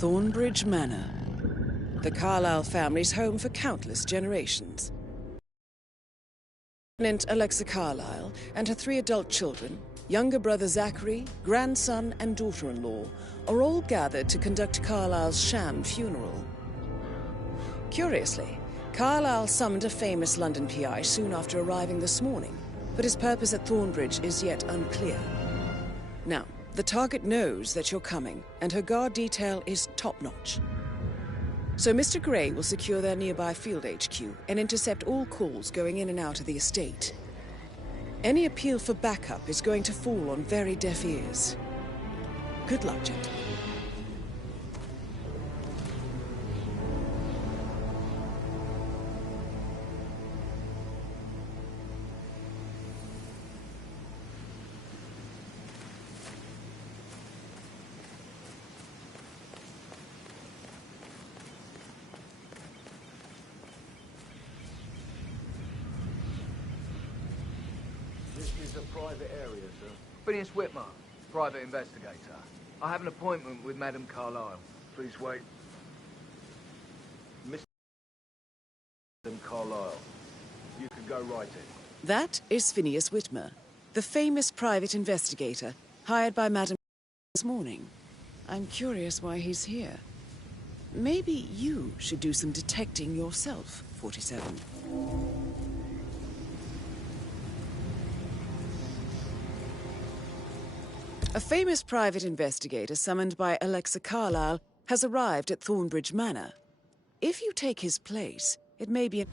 Thornbridge Manor, the Carlyle family's home for countless generations. Alexa Carlyle and her 3 adult children, younger brother Zachary, grandson and daughter-in-law, are all gathered to conduct Carlyle's sham funeral. Curiously, Carlyle summoned a famous London PI soon after arriving this morning, but his purpose at Thornbridge is yet unclear. Now, the target knows that you're coming, and her guard detail is top-notch. So Mr. Gray will secure their nearby field HQ and intercept all calls going in and out of the estate. Any appeal for backup is going to fall on very deaf ears. Good luck, gentlemen. Private area, sir. Phineas Whitmer, private investigator. I have an appointment with Madame Carlyle. Please wait. Mr. Carlyle, you can go right in. That is Phineas Whitmer, the famous private investigator hired by Madame this morning. I'm curious why he's here. Maybe you should do some detecting yourself, 47. A famous private investigator summoned by Alexa Carlyle has arrived at Thornbridge Manor. If you take his place, it may be...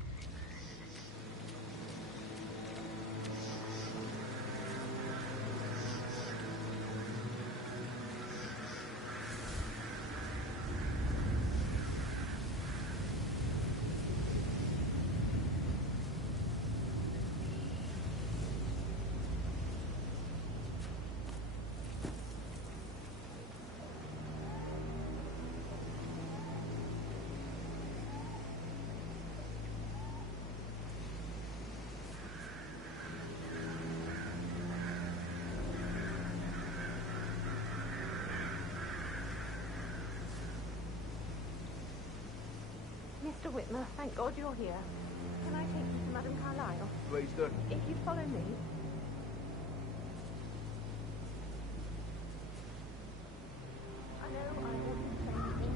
Mr. Whitmer, thank God you're here. Can I take you to Madame Carlyle? Please do. If you follow me. I know I wasn't saying anything,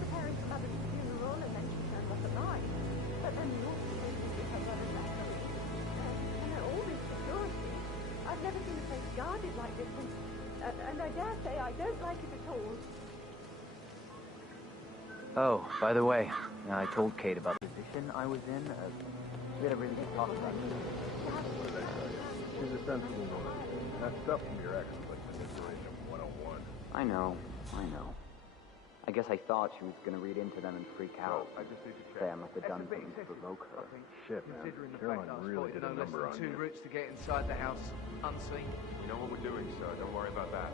preparing for Mother's funeral, and then she turned up alive. But then the awful thing with her brother Zachary. All this security. I've never seen a place guarded like this, and I dare say I don't like it at all. Oh, by the way, I told Kate about the position I was in. We had a really good talk about it. She's a sensible woman. That stuff from your ex was manipulation 101. I know. I guess I thought she was going to read into them and freak out. I just need to check. Say I must have done something to provoke her. Shit, man. Caroline really hit a number on you. 2 routes to get inside the house unseen. You know what we're doing, so don't worry about that.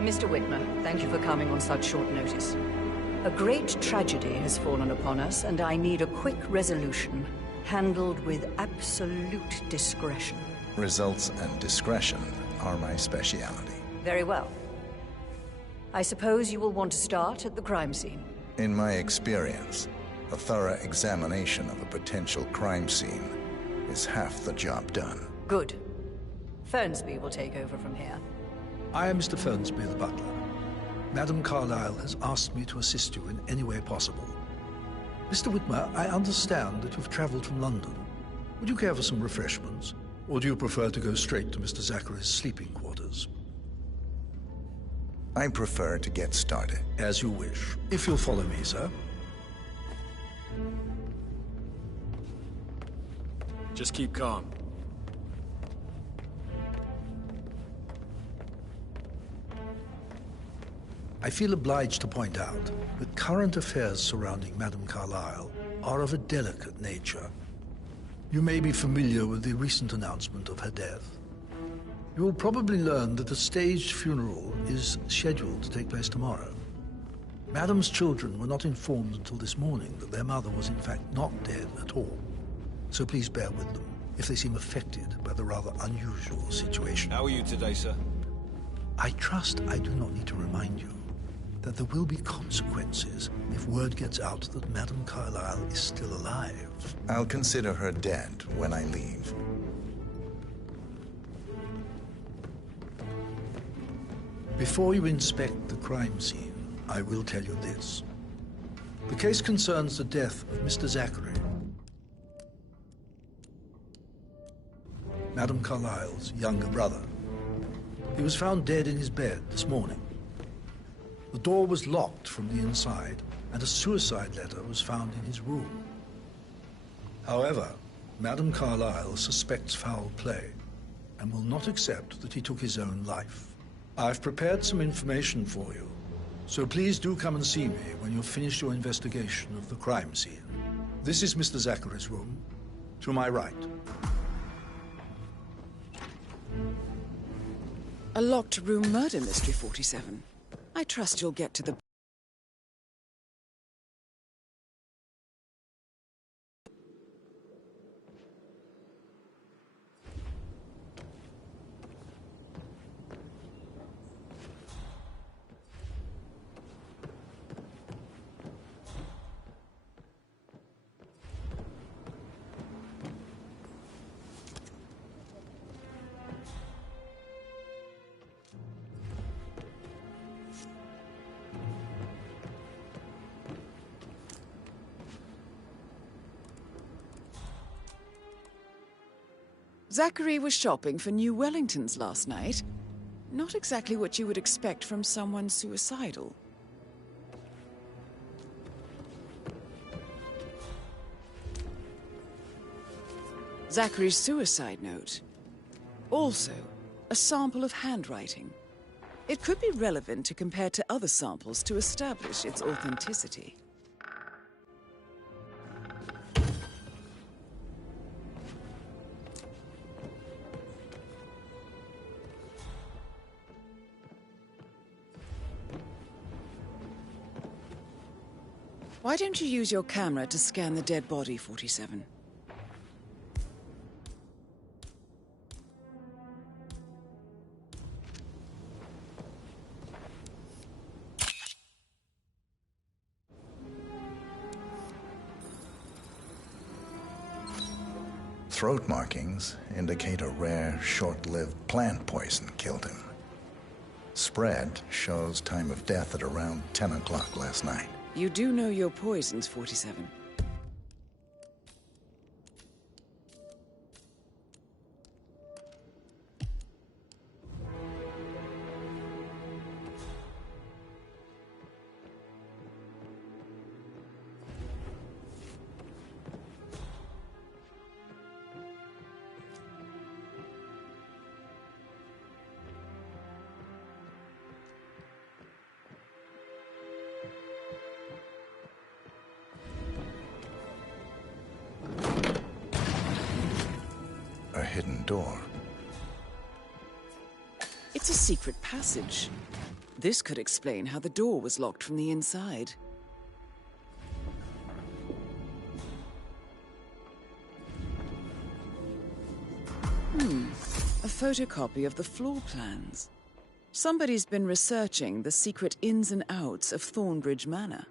Mr. Whitmer, thank you for coming on such short notice. A great tragedy has fallen upon us, and I need a quick resolution, handled with absolute discretion. Results and discretion are my speciality. Very well. I suppose you will want to start at the crime scene. In my experience, a thorough examination of a potential crime scene is half the job done. Good. Fernsby will take over from here. I am Mr. Fernsby, the butler. Madam Carlyle has asked me to assist you in any way possible. Mr. Whitmer, I understand that you've traveled from London. Would you care for some refreshments? Or do you prefer to go straight to Mr. Zachary's sleeping quarters? I prefer to get started. As you wish. If you'll follow me, sir. Just keep calm. I feel obliged to point out that current affairs surrounding Madame Carlyle are of a delicate nature. You may be familiar with the recent announcement of her death. You will probably learn that a staged funeral is scheduled to take place tomorrow. Madame's children were not informed until this morning that their mother was in fact not dead at all. So please bear with them if they seem affected by the rather unusual situation. How are you today, sir? I trust I do not need to remind you that there will be consequences if word gets out that Madame Carlyle is still alive. I'll consider her dead when I leave. Before you inspect the crime scene, I will tell you this. The case concerns the death of Mr. Zachary, Madame Carlyle's younger brother. He was found dead in his bed this morning. The door was locked from the inside, and a suicide letter was found in his room. However, Madame Carlyle suspects foul play and will not accept that he took his own life. I've prepared some information for you, so please do come and see me when you've finished your investigation of the crime scene. This is Mr. Zachary's room, to my right. A locked room murder mystery, 47. I trust you'll get to the... Zachary was shopping for new Wellingtons last night. Not exactly what you would expect from someone suicidal. Zachary's suicide note. Also, a sample of handwriting. It could be relevant to compare to other samples to establish its authenticity. Why don't you use your camera to scan the dead body, 47? Throat markings indicate a rare, short-lived plant poison killed him. Spread shows time of death at around 10 o'clock last night. You do know your poisons, 47. A hidden door. It's a secret passage. This could explain how the door was locked from the inside. A photocopy of the floor plans. Somebody's been researching the secret ins and outs of Thornbridge Manor.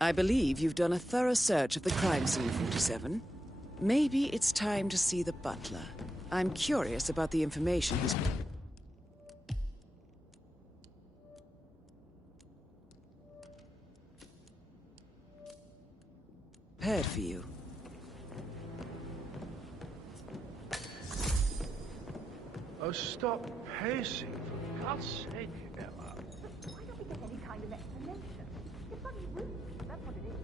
I believe you've done a thorough search of the crime scene, 47. Maybe it's time to see the butler. I'm curious about the information he's... prepared for you. Oh, stop pacing, for God's sake, Emma. Why don't we get any kind of explanation? It's bloody rude. That's what it is.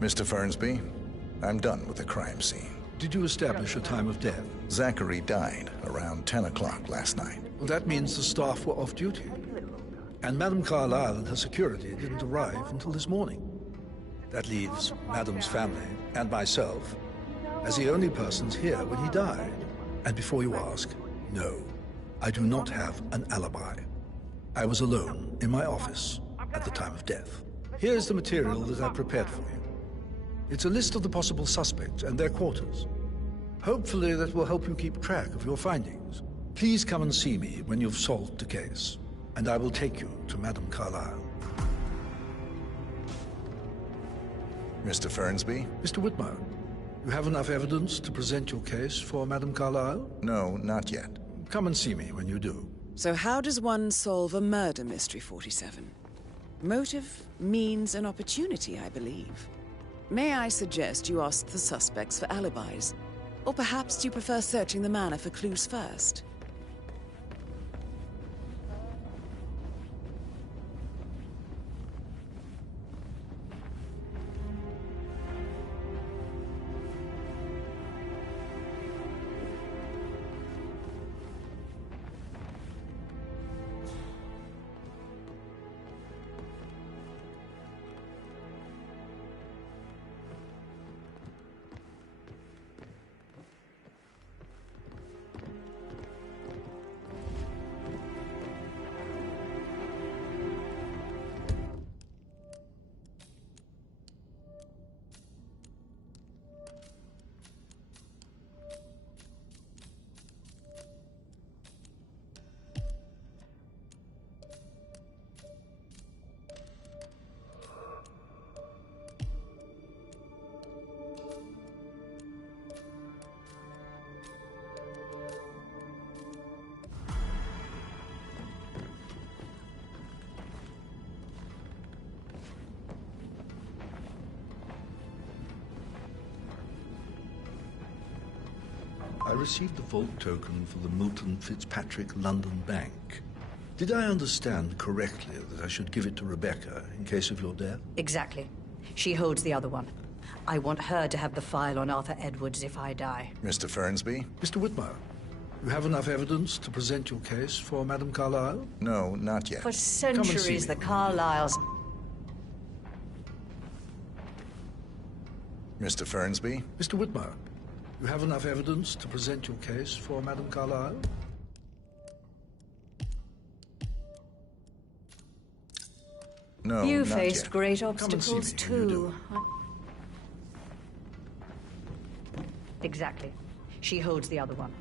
Mr. Fernsby, I'm done with the crime scene. Did you establish a time of death? Zachary died around 10 o'clock last night. Well, that means the staff were off duty. And Madame Carlyle and her security didn't arrive until this morning. That leaves Madame's family and myself as the only persons here when he died. And before you ask, no, I do not have an alibi. I was alone in my office at the time of death. Here's the material that I prepared for you. It's a list of the possible suspects and their quarters. Hopefully that will help you keep track of your findings. Please come and see me when you've solved the case, and I will take you to Madame Carlyle. Mr. Fernsby? Mr. Whitmer, you have enough evidence to present your case for Madame Carlyle? No, not yet. Come and see me when you do. So how does one solve a murder mystery, 47? Motive, means, and opportunity, I believe. May I suggest you ask the suspects for alibis? Or perhaps do you prefer searching the manor for clues first? I received the vault token for the Milton Fitzpatrick London Bank. Did I understand correctly that I should give it to Rebecca in case of your death? Exactly. She holds the other one. I want her to have the file on Arthur Edwards if I die. Mr. Fernsby? Mr. Whitmer, you have enough evidence to present your case for Madame Carlyle? No, not yet. For centuries, the Carlyles... Mr. Fernsby? Mr. Whitmer, you have enough evidence to present your case for Madame Carlyle? No, You not faced yet. great Come and see obstacles, me when you too. Exactly. She holds the other one.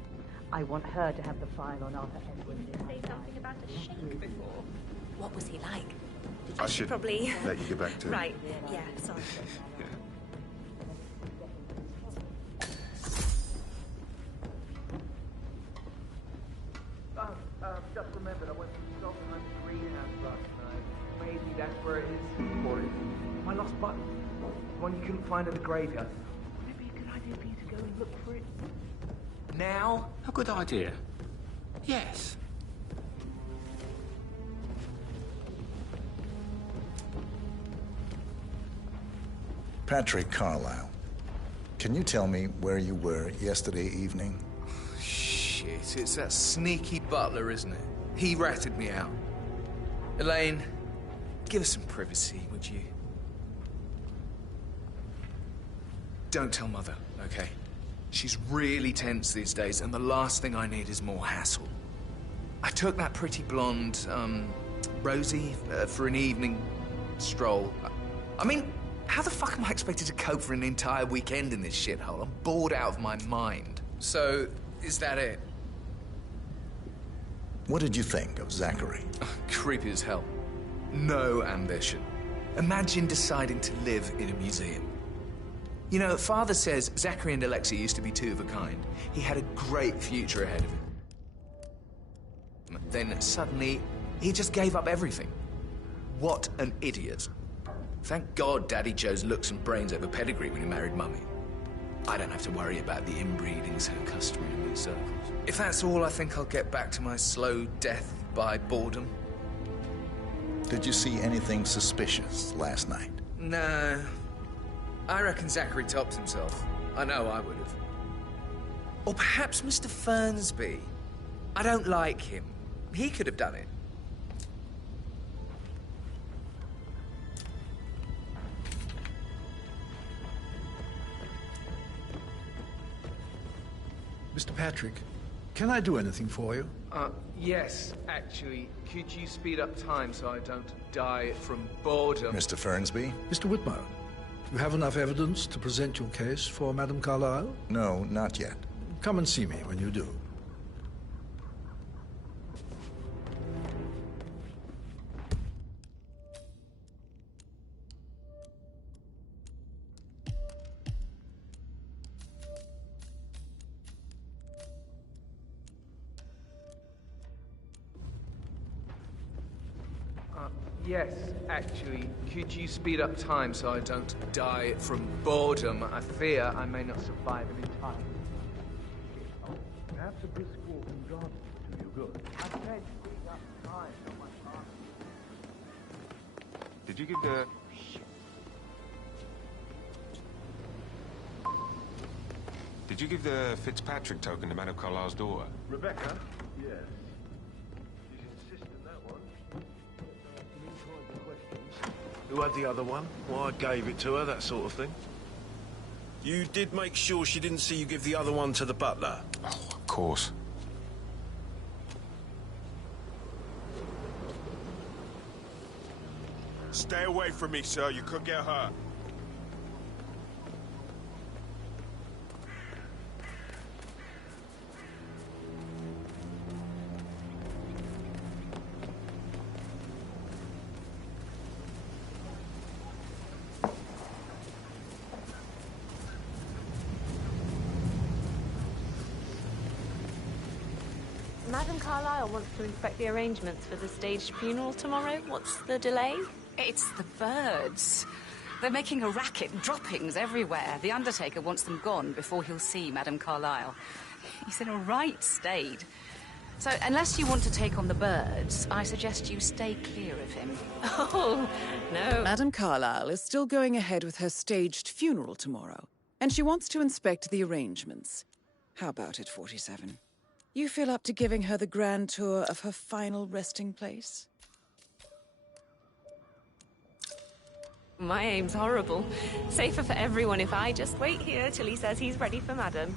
I want her to have the file on Arthur Edwards. Say something about the Sheik before. What was he like? I should probably let you get back to it. Right. Yeah. Sorry. Just remembered I went to the Stockholm greenhouse last night. Maybe that's where it is. Or it's my lost button. The one you couldn't find at the graveyard. Would it be a good idea for you to go and look for it? Now? A good idea. Yes. Patrick Carlyle, can you tell me where you were yesterday evening? Shit, it's that sneaky butler, isn't it? He ratted me out. Elaine, give us some privacy, would you? Don't tell Mother, okay? She's really tense these days, and the last thing I need is more hassle. I took that pretty blonde, Rosie, for an evening stroll. I mean, how the fuck am I expected to cope for an entire weekend in this shithole? I'm bored out of my mind. So, is that it? What did you think of Zachary? Creepy as hell. No ambition. Imagine deciding to live in a museum. You know, Father says Zachary and Alexia used to be two of a kind. He had a great future ahead of him. Then suddenly, he just gave up everything. What an idiot. Thank God Daddy chose looks and brains over pedigree when he married Mummy. I don't have to worry about the inbreeding so customary in these circles. If that's all, I think I'll get back to my slow death by boredom. Did you see anything suspicious last night? No. I reckon Zachary topped himself. I know I would have. Or perhaps Mr. Fernsby. I don't like him. He could have done it. Mr. Patrick, can I do anything for you? Yes, actually. Could you speed up time so I don't die from boredom? Mr. Fernsby? Mr. Whitmer, you have enough evidence to present your case for Madame Carlyle? No, not yet. Come and see me when you do. Yes, actually. Could you speed up time so I don't die from boredom? I fear I may not survive an entire... Perhaps a brisk walk in the garden will do you good. I said speed up time, not my time. Did you give the... Did you give the Fitzpatrick token to Madame Carlyle's daughter? Rebecca? Yes. She's insistent that one. Who had the other one? Why I gave it to her, that sort of thing. You did make sure she didn't see you give the other one to the butler? Oh, of course. Stay away from me, sir. You could get hurt. Madame Carlyle wants to inspect the arrangements for the staged funeral tomorrow. What's the delay? It's the birds. They're making a racket, droppings everywhere. The Undertaker wants them gone before he'll see Madame Carlyle. He's in a right state. So, unless you want to take on the birds, I suggest you stay clear of him. Oh, no. Madame Carlyle is still going ahead with her staged funeral tomorrow, and she wants to inspect the arrangements. How about it, 47? You feel up to giving her the grand tour of her final resting place? My aim's horrible. Safer for everyone if I just wait here till he says he's ready for Madame.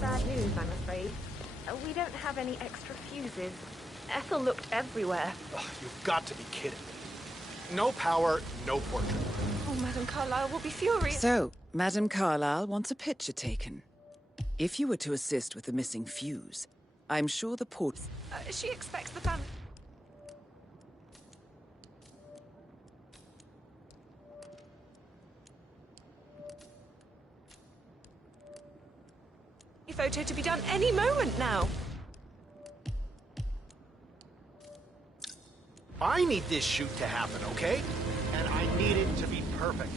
Bad news, I'm afraid. We don't have any extra fuses. Ethel looked everywhere. Oh, you've got to be kidding me. No power, no portrait. Oh, Madame Carlyle will be furious. So, Madame Carlyle wants a picture taken. If you were to assist with the missing fuse, I'm sure the port... She expects the family... photo to be done any moment now. I need this shoot to happen, okay? And I need it to be perfect.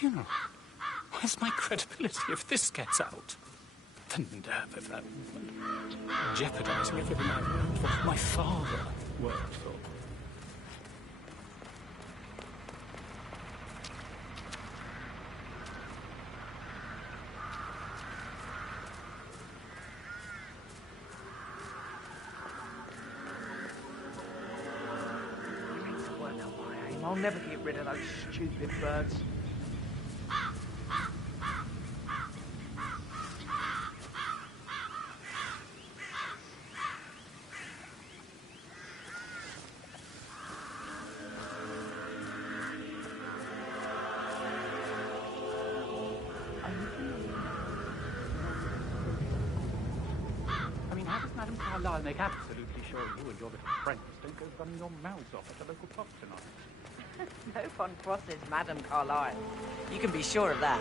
funeral. Where's my credibility if this gets out? The nerve of that woman. Jeopardizing everything I've worked for. My father worked for. I'll never get rid of those stupid birds. I mean, how does Madame Carlyle make absolutely sure you and your little friends don't go running your mouths off at the local pub tonight? No one crosses Madame Carlyle. You can be sure of that.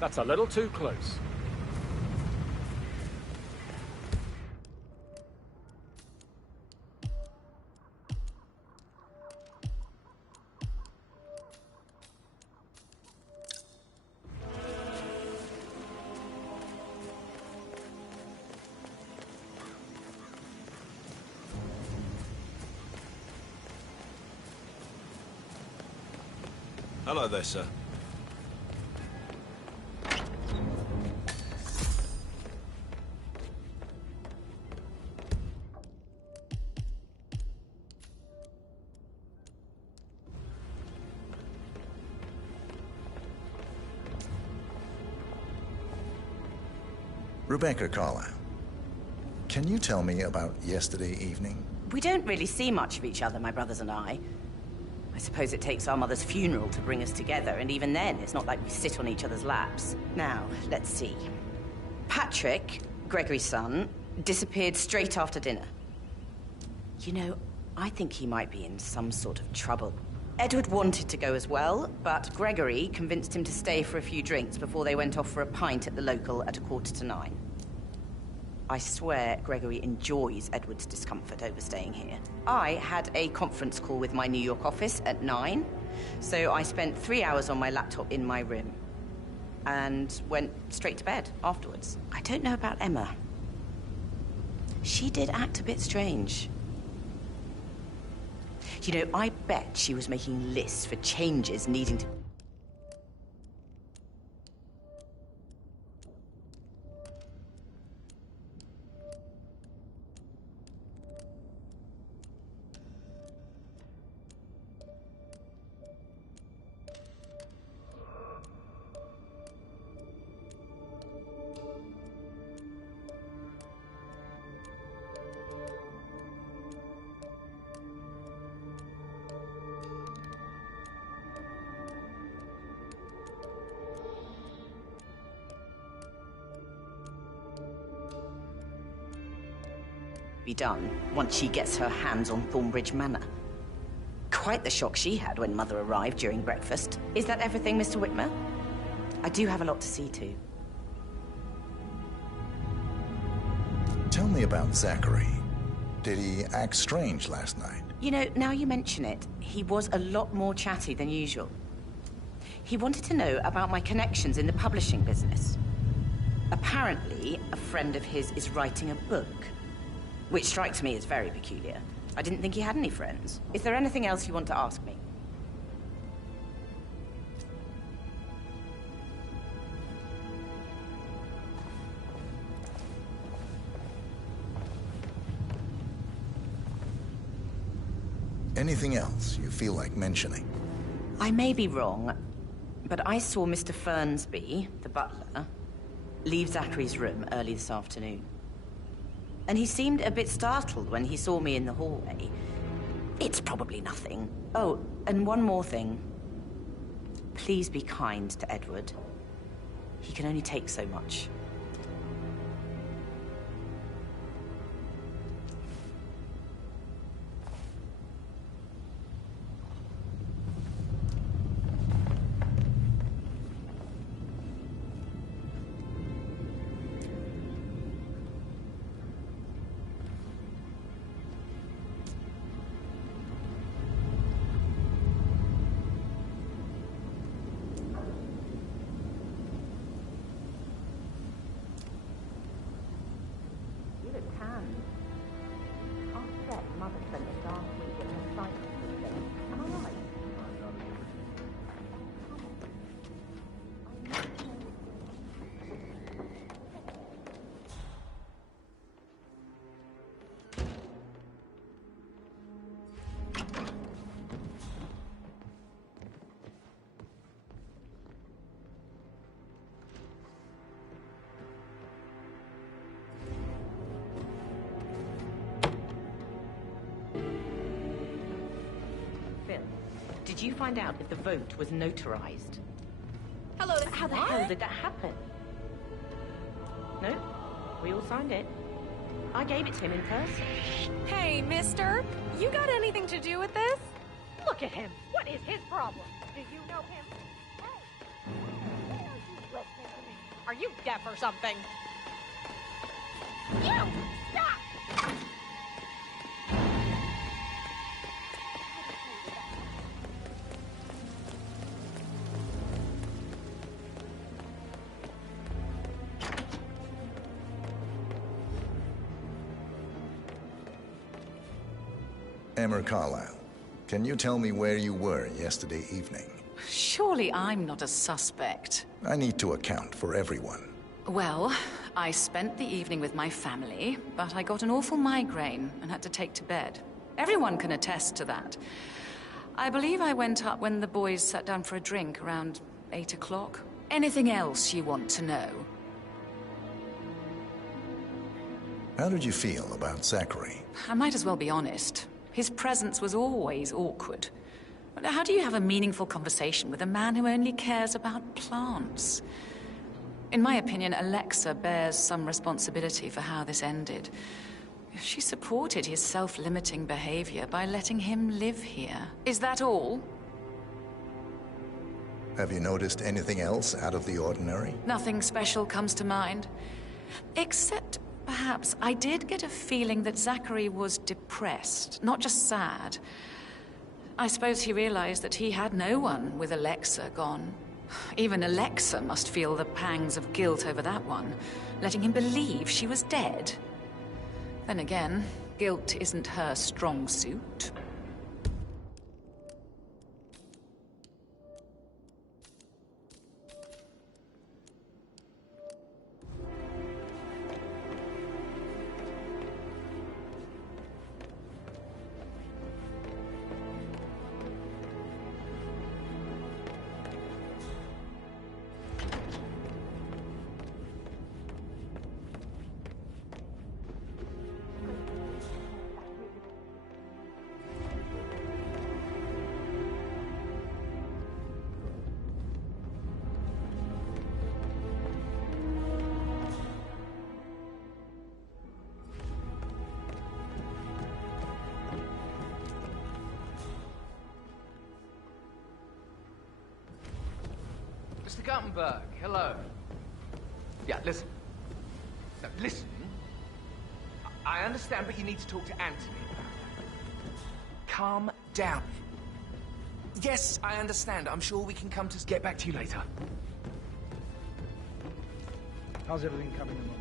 That's a little too close. Hello there, sir. Rebecca Carlyle, can you tell me about yesterday evening? We don't really see much of each other, my brothers and I suppose it takes our mother's funeral to bring us together, and even then, it's not like we sit on each other's laps. Now, let's see. Patrick, Gregory's son, disappeared straight after dinner. You know, I think he might be in some sort of trouble. Edward wanted to go as well, but Gregory convinced him to stay for a few drinks before they went off for a pint at the local at 9:15. I swear Gregory enjoys Edward's discomfort over staying here. I had a conference call with my New York office at 9, so I spent 3 hours on my laptop in my room and went straight to bed afterwards. I don't know about Emma. She did act a bit strange. You know, I bet she was making lists for changes needing to... be done once she gets her hands on Thornbridge Manor. Quite the shock she had when Mother arrived during breakfast. Is that everything, Mr. Whitmer? I do have a lot to see to. Tell me about Zachary. Did he act strange last night? You know, now you mention it, he was a lot more chatty than usual. He wanted to know about my connections in the publishing business. Apparently, a friend of his is writing a book, which strikes me as very peculiar. I didn't think he had any friends. Is there anything else you want to ask me? Anything else you feel like mentioning? I may be wrong, but I saw Mr. Fernsby, the butler, leave Zachary's room early this afternoon. And he seemed a bit startled when he saw me in the hallway. It's probably nothing. Oh, and one more thing. Please be kind to Edward. He can only take so much. Phil, did you find out if the vote was notarized? Hello, How the hell did that happen? No, we all signed it. I gave it to him in person. Hey, mister, you got anything to do with this? Look at him. What is his problem? Do you know him? Hey, why aren't you listening to me? Are you deaf or something? You! Stop! Emmer Carlyle, can you tell me where you were yesterday evening? Surely I'm not a suspect. I need to account for everyone. Well, I spent the evening with my family, but I got an awful migraine and had to take to bed. Everyone can attest to that. I believe I went up when the boys sat down for a drink around 8 o'clock. Anything else you want to know? How did you feel about Zachary? I might as well be honest. His presence was always awkward. How do you have a meaningful conversation with a man who only cares about plants? In my opinion, Alexa bears some responsibility for how this ended. She supported his self-limiting behavior by letting him live here. Is that all? Have you noticed anything else out of the ordinary? Nothing special comes to mind. Except, perhaps, I did get a feeling that Zachary was depressed, not just sad. I suppose he realized that he had no one with Alexa gone. Even Alexa must feel the pangs of guilt over that one, letting him believe she was dead. Then again, guilt isn't her strong suit. Mr. Guttenberg, hello. Yeah, listen. No, listen. I understand, but you need to talk to Anthony. Calm down. Yes, I understand. I'm sure we can come to get back to you later. How's everything coming along?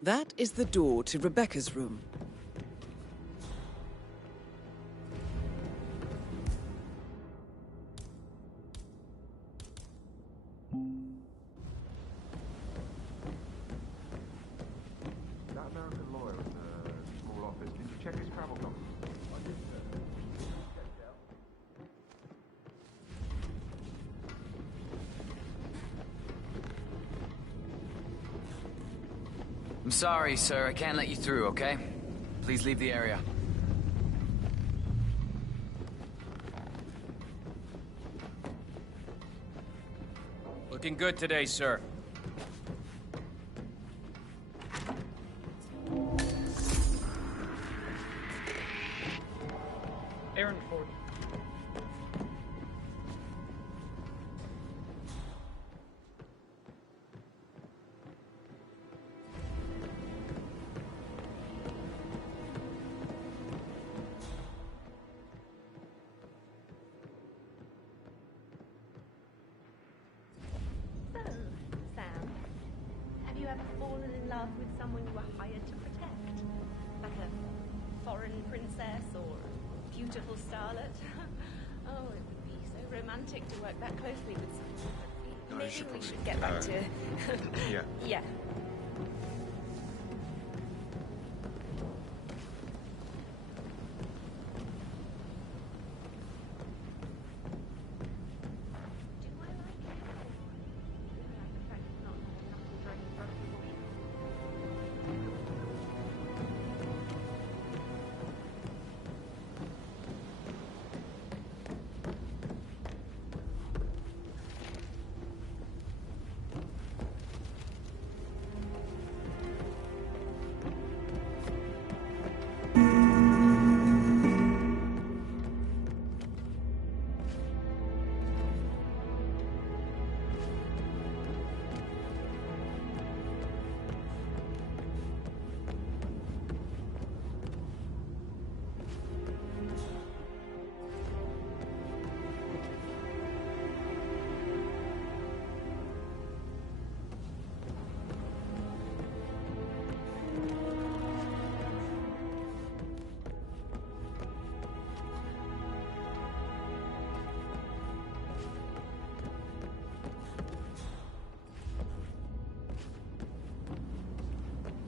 That is the door to Rebecca's room. That American lawyer in the small office, did you check his travel documents? I did, sir. Checked out. I'm sorry, sir. I can't let you through, okay? Please leave the area. Looking good today, sir. Errand for you. So, Sam, have you ever fallen in love with someone you were hired to protect? Like a foreign princess or beautiful starlet? Oh, it would be so romantic. romantic to work that closely with someone. No, you Maybe should we probably- should get back to... Yeah. Yeah.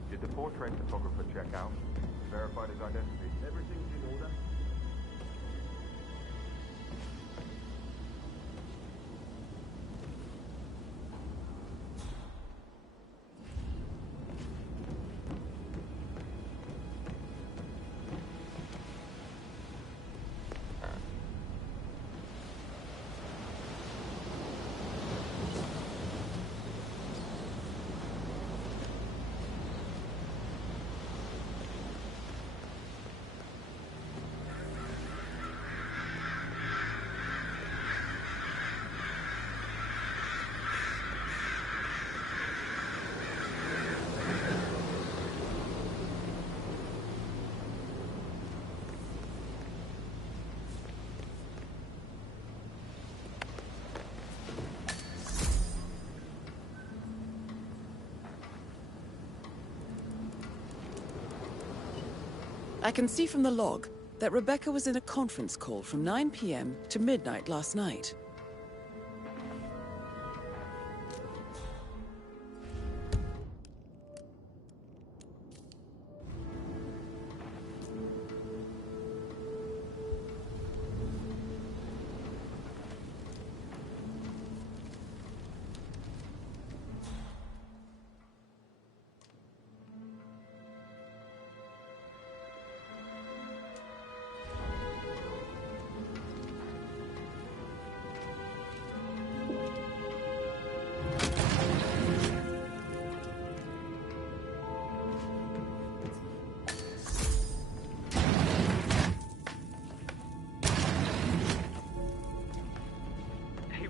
Did the portrait photographer check out? Verified his identity? Everything's in order? I can see from the log that Rebecca was in a conference call from 9 p.m. to midnight last night.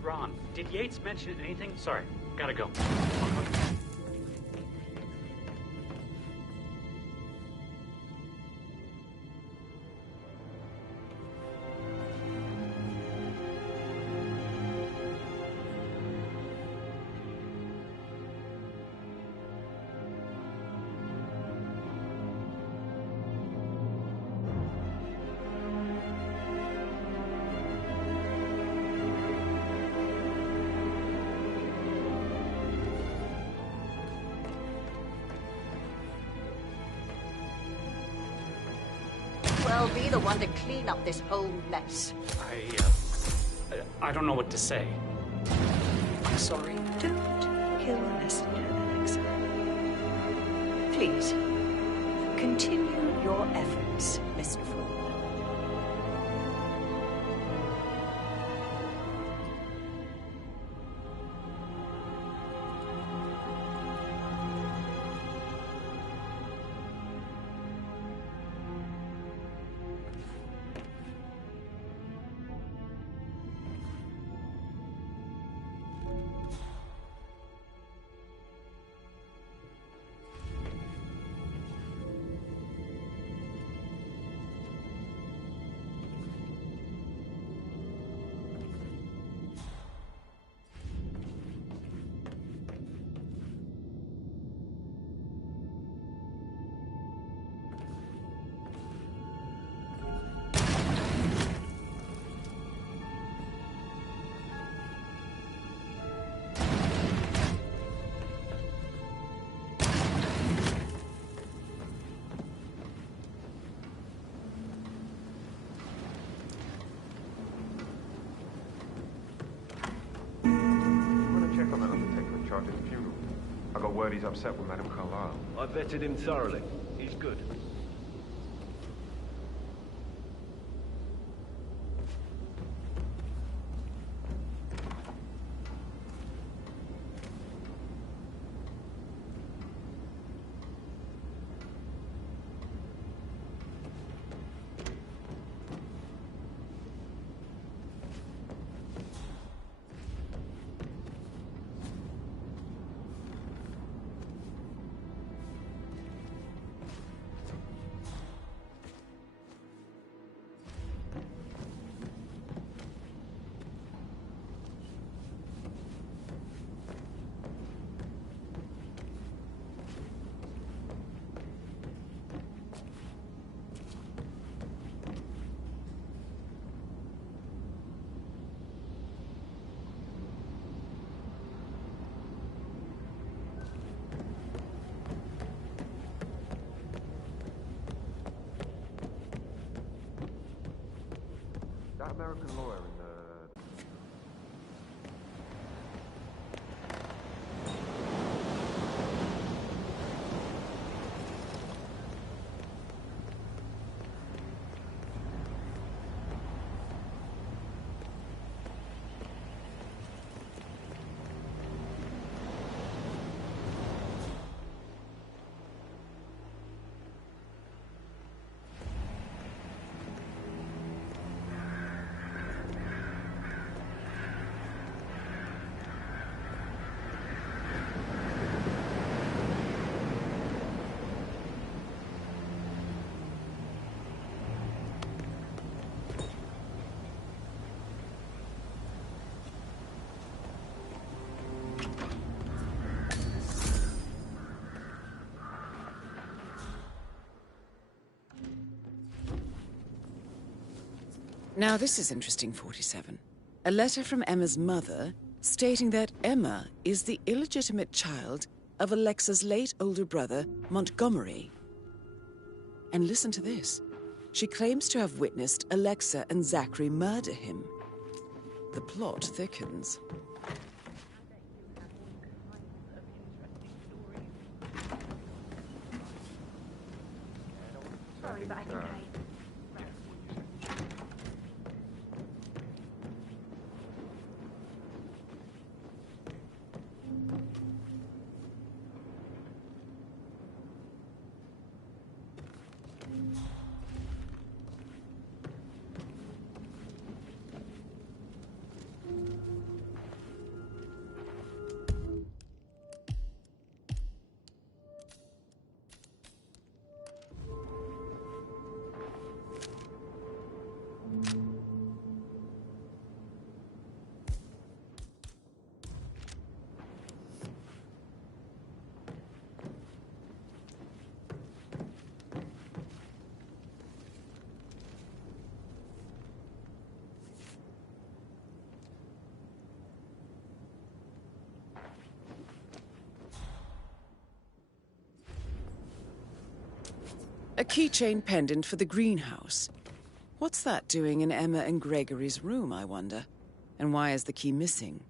Ron, did Yates mention anything? Sorry, gotta go. Well, be the one to clean up this whole mess. I don't know what to say. I'm sorry. Don't kill the messenger, Alexa. Please, continue your efforts, Mr. Ford. arrived at the funeral. I got word he's upset with Madame Carlyle. I vetted him thoroughly. He's good. That American lawyer in the... Now this is interesting, 47. A letter from Emma's mother stating that Emma is the illegitimate child of Alexa's late older brother, Montgomery. And listen to this. She claims to have witnessed Alexa and Zachary murder him. The plot thickens. Sorry, but I think A keychain pendant for the greenhouse. What's that doing in Emma and Gregory's room, I wonder? And why is the key missing?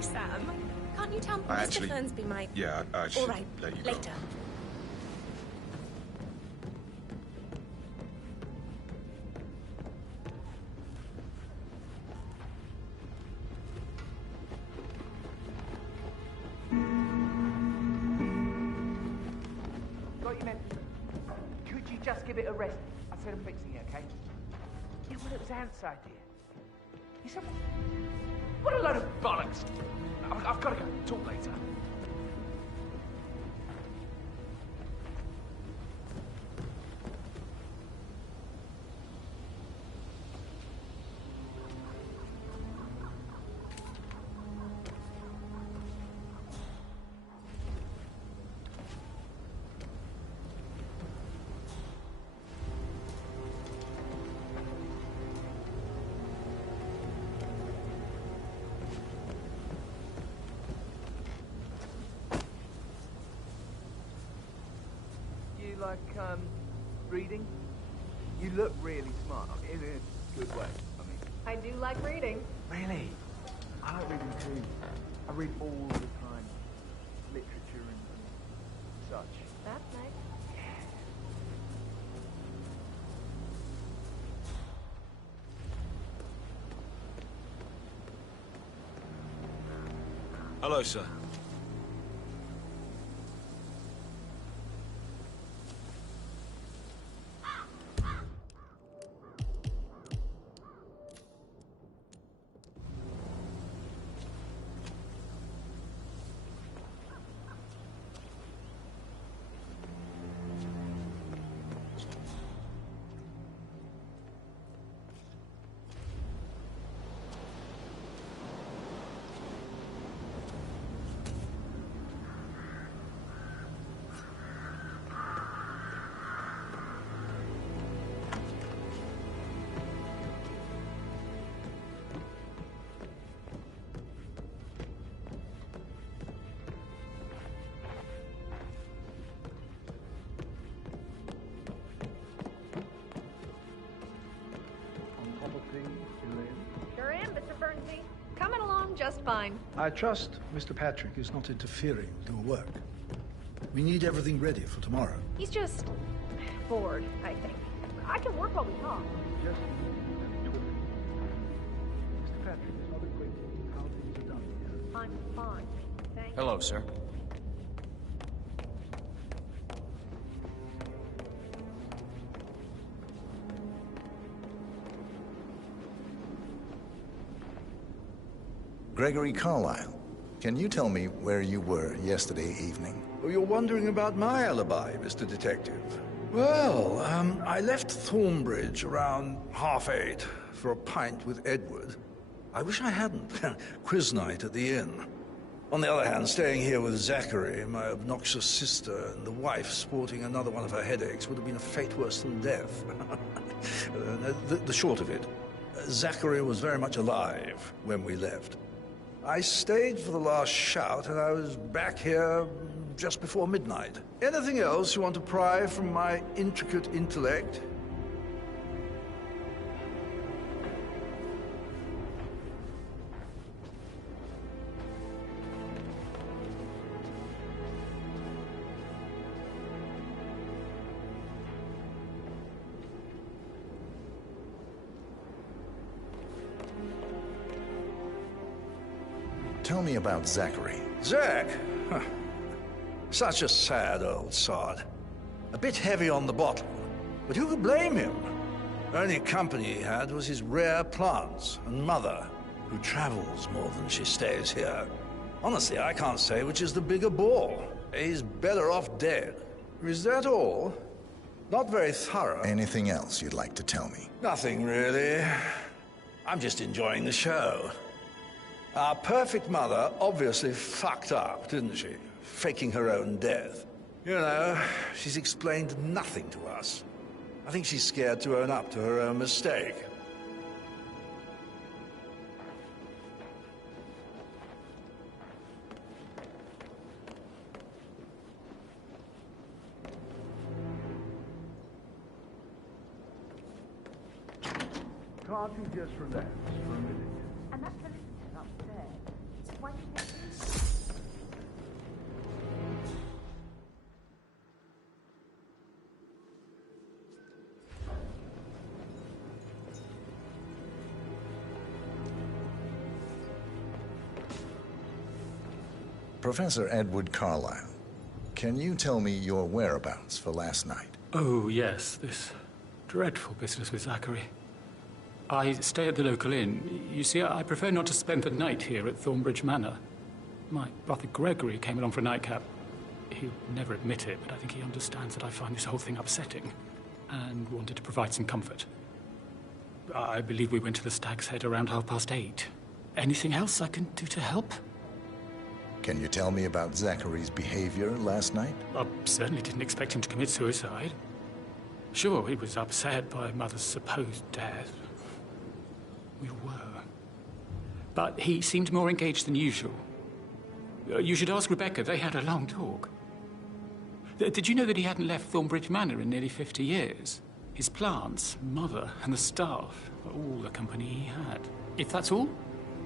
Hey, Sam. Can't you tell I Mr. actually- Fernsby might... Yeah, I should All right, let you go. later. Got you, man. Could you just give it a rest? I said I'm fixing it, okay? Yeah, well, it was Ant's idea. You said... What a load of bollocks! I've got to go. Talk later. Like, reading? You look really smart, in a good way, I mean. I do like reading. Really? I like reading too. I read all the time. Literature and such. That's nice. Hello, sir. Sure am, Mr. Fernsby. Coming along just fine. I trust Mr. Patrick is not interfering with your work. We need everything ready for tomorrow. He's just bored, I think. I can work while we talk. Just Mr. Patrick is not acquainted with how things are done here. I'm fine. Thank Hello, sir. Gregory Carlyle, can you tell me where you were yesterday evening? Oh, you're wondering about my alibi, Mr. Detective. Well, I left Thornbridge around 8:30 for a pint with Edward. I wish I hadn't. Quiz night at the inn. On the other hand, staying here with Zachary, my obnoxious sister, and the wife sporting another one of her headaches would have been a fate worse than death. The short of it, Zachary was very much alive when we left. I stayed for the last shout, and I was back here just before midnight. Anything else you want to pry from my intricate intellect? Tell me about Zachary. Zach? Huh. Such a sad old sod. A bit heavy on the bottle, but who could blame him? Only company he had was his rare plants and mother, who travels more than she stays here. Honestly, I can't say which is the bigger bore. He's better off dead. Is that all? Not very thorough. Anything else you'd like to tell me? Nothing, really. I'm just enjoying the show. Our perfect mother obviously fucked up, didn't she? Faking her own death. You know, she's explained nothing to us. I think she's scared to own up to her own mistake. Can't you just relax for a minute? And that's the upstairs. Why do you Professor Edward Carlyle, can you tell me your whereabouts for last night? Oh, yes, this dreadful business with Zachary. I stay at the local inn. You see, I prefer not to spend the night here at Thornbridge Manor. My brother Gregory came along for a nightcap. He'll never admit it, but I think he understands that I find this whole thing upsetting and wanted to provide some comfort. I believe we went to the Stag's Head around 8:30. Anything else I can do to help? Can you tell me about Zachary's behavior last night? I certainly didn't expect him to commit suicide. Sure, he was upset by Mother's supposed death. We were. But he seemed more engaged than usual. You should ask Rebecca. They had a long talk. Did you know that he hadn't left Thornbridge Manor in nearly 50 years? His plants, Mother, and the staff were all the company he had. If that's all,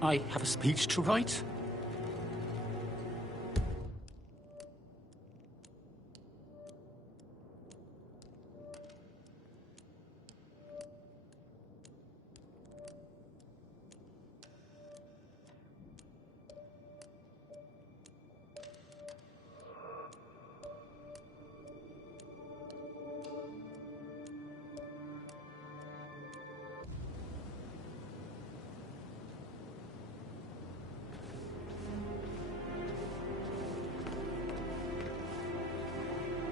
I have a speech to write.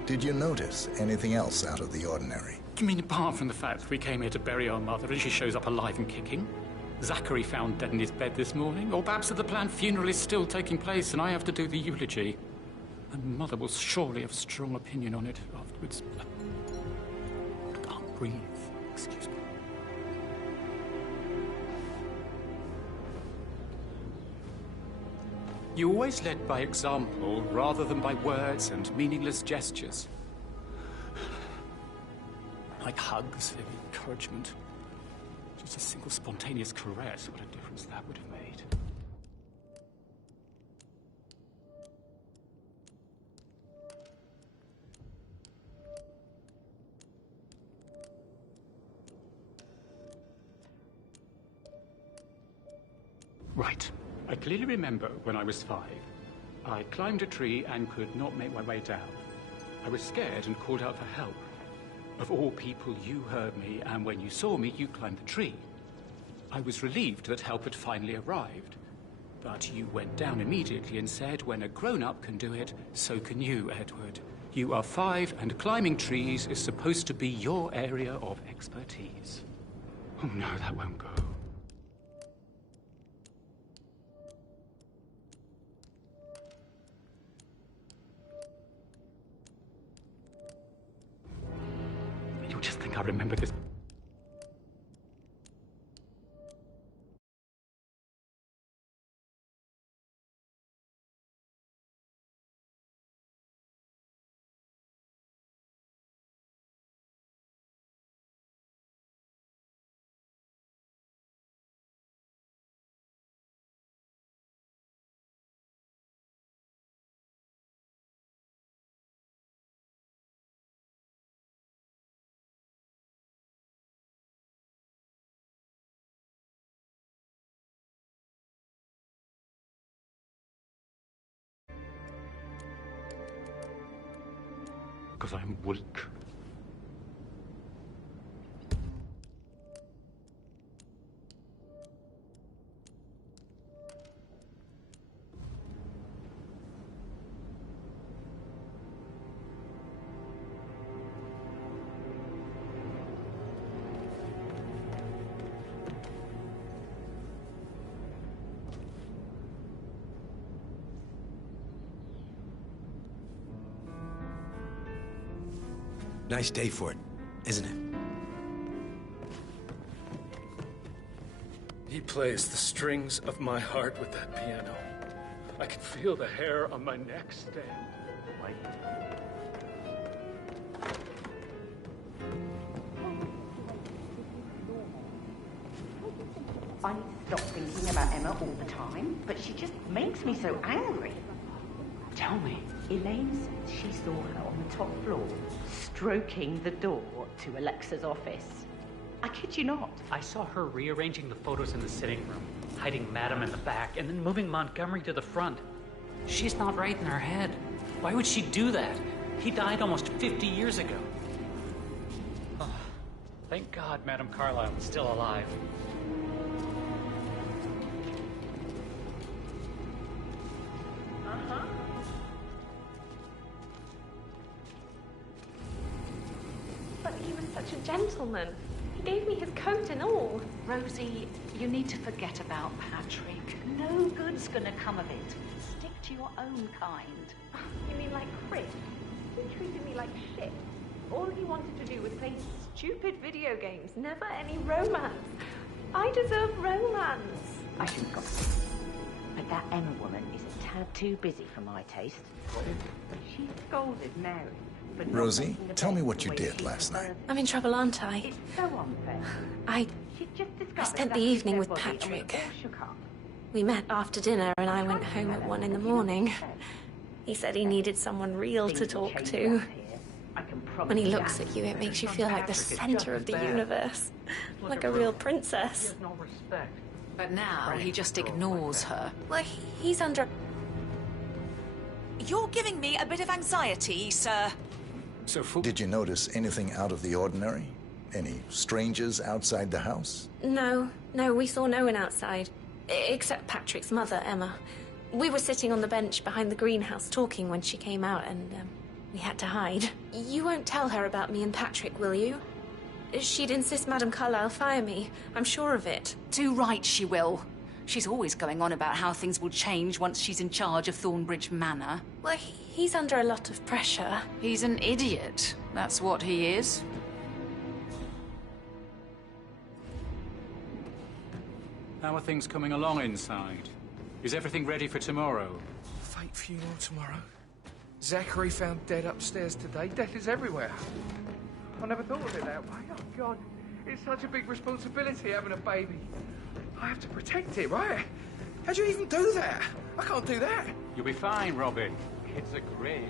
Did you notice anything else out of the ordinary? You mean apart from the fact that we came here to bury our mother and she shows up alive and kicking? Zachary found dead in his bed this morning? Or perhaps that the planned funeral is still taking place and I have to do the eulogy? And Mother will surely have a strong opinion on it afterwards. I can't breathe. Excuse me. You always led by example rather than by words and meaningless gestures. Like hugs and encouragement. Just a single spontaneous caress, what a difference that would have made. Right. I clearly remember when I was 5. I climbed a tree and could not make my way down. I was scared and called out for help. Of all people, you heard me, and when you saw me, you climbed the tree. I was relieved that help had finally arrived. But you went down immediately and said, when a grown-up can do it, so can you, Edward. You are 5, and climbing trees is supposed to be your area of expertise. Oh no, that won't go. Just think I remember this. Because I'm weak. Nice day for it, isn't it? He plays the strings of my heart with that piano. I can feel the hair on my neck stand. Wait. I need to stop thinking about Emma all the time, but she just makes me so angry. Tell me. Elaine says she saw her on the top floor, stroking the door to Alexa's office. I kid you not. I saw her rearranging the photos in the sitting room, hiding Madame in the back, and then moving Montgomery to the front. She's not right in her head. Why would she do that? He died almost 50 years ago. Oh, thank God Madame Carlyle is still alive. Uh-huh. But he was such a gentleman. He gave me his coat and all. Rosie, you need to forget about Patrick. No good's gonna come of it. Stick to your own kind. You mean like Chris? He treated me like shit. All he wanted to do was play stupid video games, never any romance. I deserve romance. I shouldn't got it. But that Emma woman is a tad too busy for my taste. She scolded Mary. For not Rosie, making the tell me bed what the you way did she last night. I'm in trouble, aren't I? It's so unfair. I She just I spent discovered the that evening dead with body and we Patrick. all shook up. We met after dinner and I went home at 1 in the morning. He said he needed someone real to talk to. When he looks at you, it makes you feel like the center of the universe. Like a real princess. No respect. But now he just ignores her. Well, he's under... You're giving me a bit of anxiety, sir. Did you notice anything out of the ordinary? Any strangers outside the house? No, we saw no one outside. Except Patrick's mother, Emma. We were sitting on the bench behind the greenhouse talking when she came out and we had to hide. You won't tell her about me and Patrick, will you? She'd insist Madame Carlyle fire me. I'm sure of it. Too right she will. She's always going on about how things will change once she's in charge of Thornbridge Manor. Well, he's under a lot of pressure. He's an idiot. That's what he is. How are things coming along inside? Is everything ready for tomorrow? Fate funeral tomorrow. Zachary found dead upstairs today. Death is everywhere. I never thought of it that way. Oh, God. It's such a big responsibility having a baby. I have to protect it, right? How'd you even do that? I can't do that. You'll be fine, Robin. Kids are great.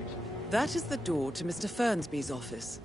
That is the door to Mr. Fernsby's office.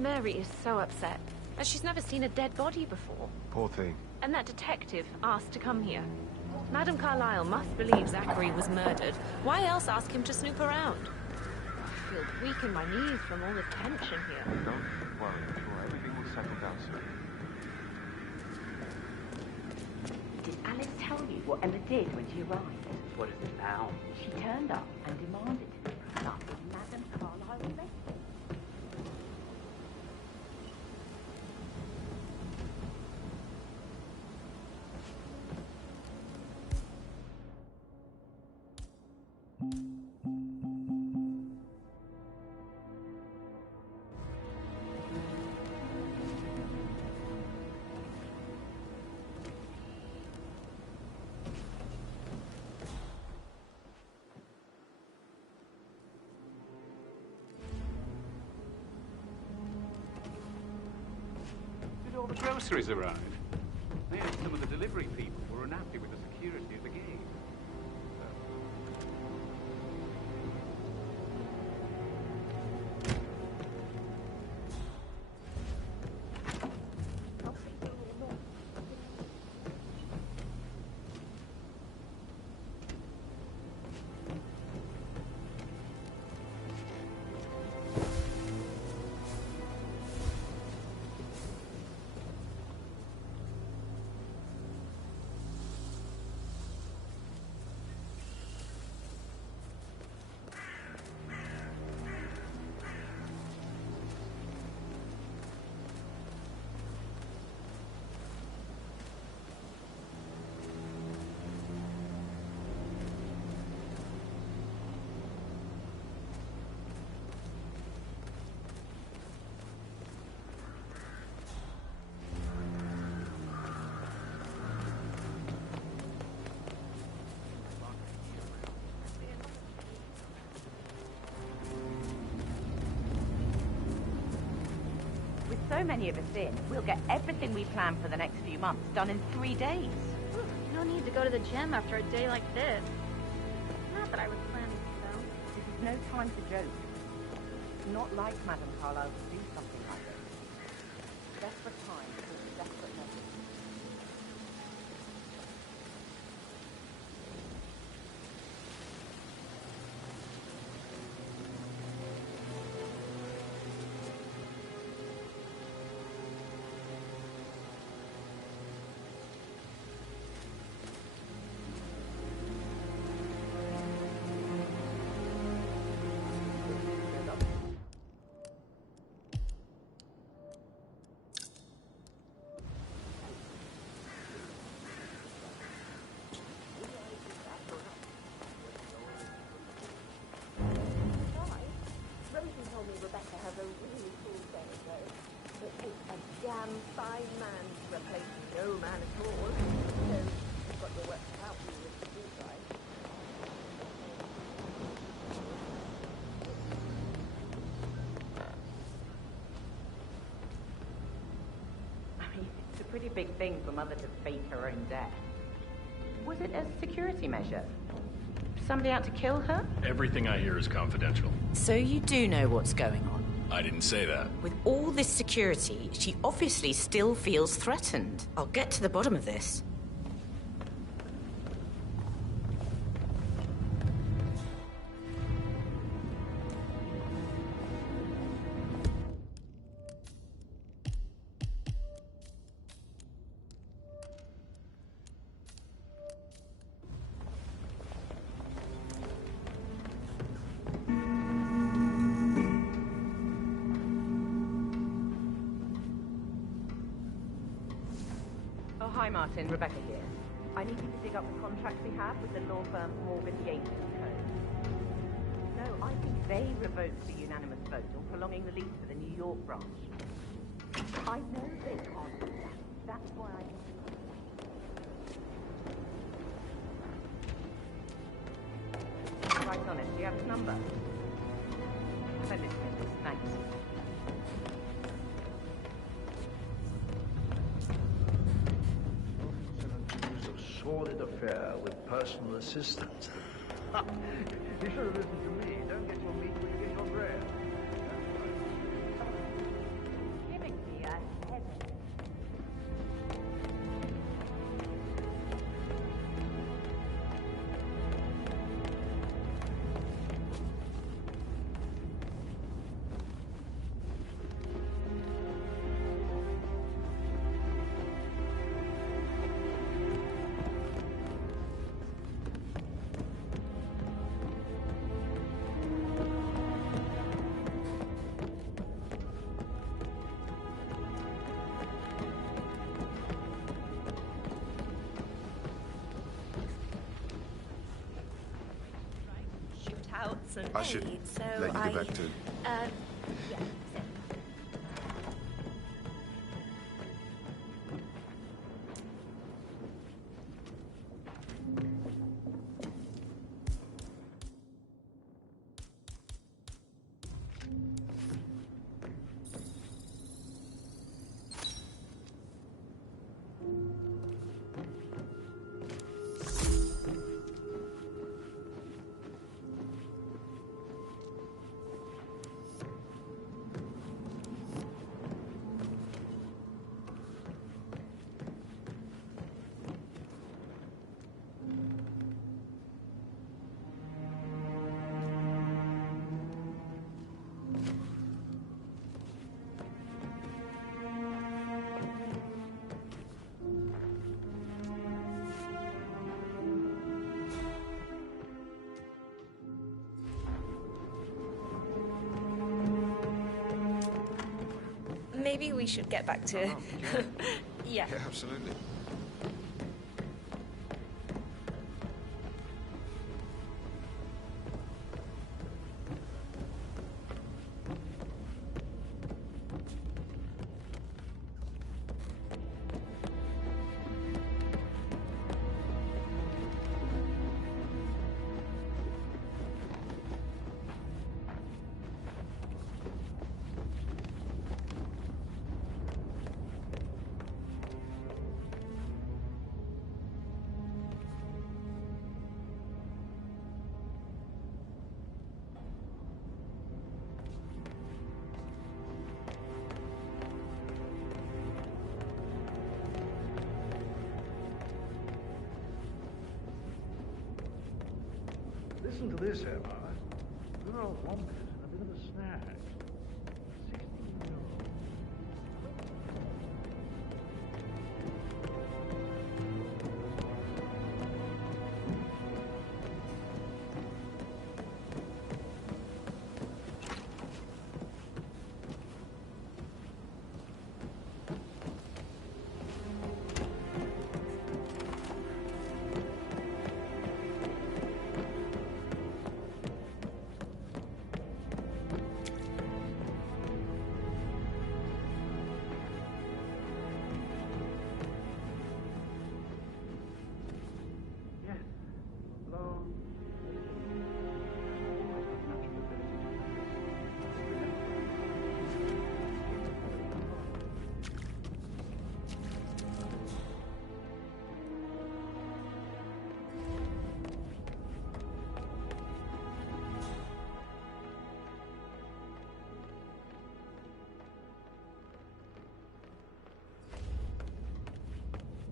Mary is so upset. She's never seen a dead body before. Poor thing. And that detective asked to come here. Madame Carlyle must believe Zachary was murdered. Why else ask him to snoop around? I feel weak in my knees from all the tension here. Don't worry, I'm sure everything will settle down soon. Did Alice tell you what Emma did when she arrived? What is it now? She turned up and demanded nothing Madame Carlyle left. Did all the groceries arrive? They had some of the delivery people who were unhappy with the security of the gate. so many of us in, we'll get everything we plan for the next few months done in 3 days. No need to go to the gym after a day like this. Not that I was planning to, though. This is no time to joke. Not like Madame Carlyle to do something like this. Desperate times call for desperate measures. Fine man to replace no man at all. So you've got your work cut out for you with the food drive. I mean, it's a pretty big thing for Mother to fake her own death. Was it a security measure? Somebody out to kill her? Everything I hear is confidential. So you do know what's going on? I didn't say that. With all this security, she obviously still feels threatened. I'll get to the bottom of this. Hi, Martin. Rebecca here. I need you to dig up the contracts we have with the law firm Morgan, Yates & Co. No, I think they revoked the unanimous vote on prolonging the lease for the New York branch. I know they can't do that. That's why I... Right on it. Do you have his number? Send it to me. Thanks. Sordid affair with personal assistants. You should have listened to me. Don't get your meat when you get your bread. Giving me a headache. I should so let you get back to... yeah. Maybe we should get back to... Yeah, absolutely. listen to this, Emma. Good old Wampus and a bit of a snack. 16-year-old.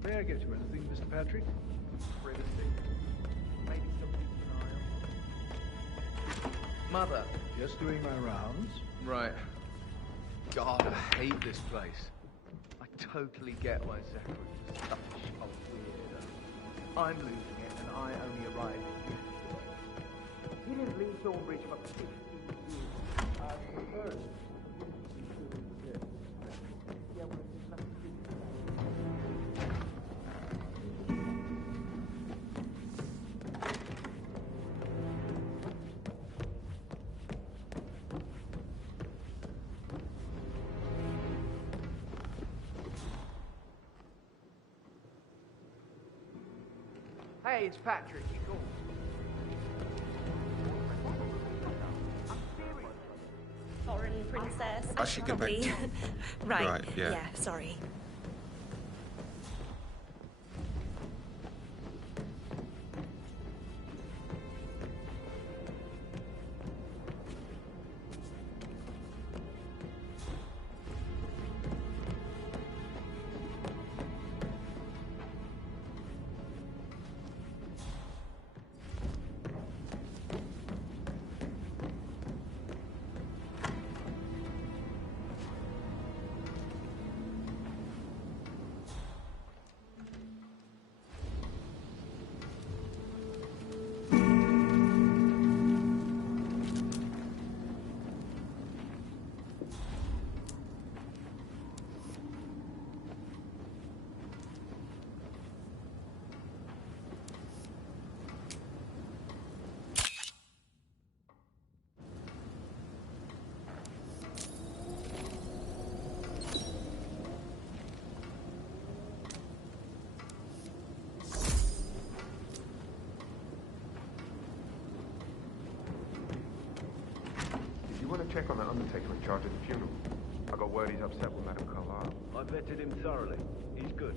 May I get you anything, Mr. Patrick? Privacy. Maybe something to keep an eye on. Mother. Just doing my rounds. Right. God, I hate this place. I totally get why Zachary was such a weirdo. I'm losing it, and I only arrived yesterday. He didn't leave Thornbridge for 16 years. Hey, it's Patrick. You called. I'm serious. Foreign princess. I should get back to- Right. Right, yeah. Yeah, sorry. You want to check on that undertaker in charge of the funeral? I got word he's upset with Madame Carlyle. I vetted him thoroughly. He's good.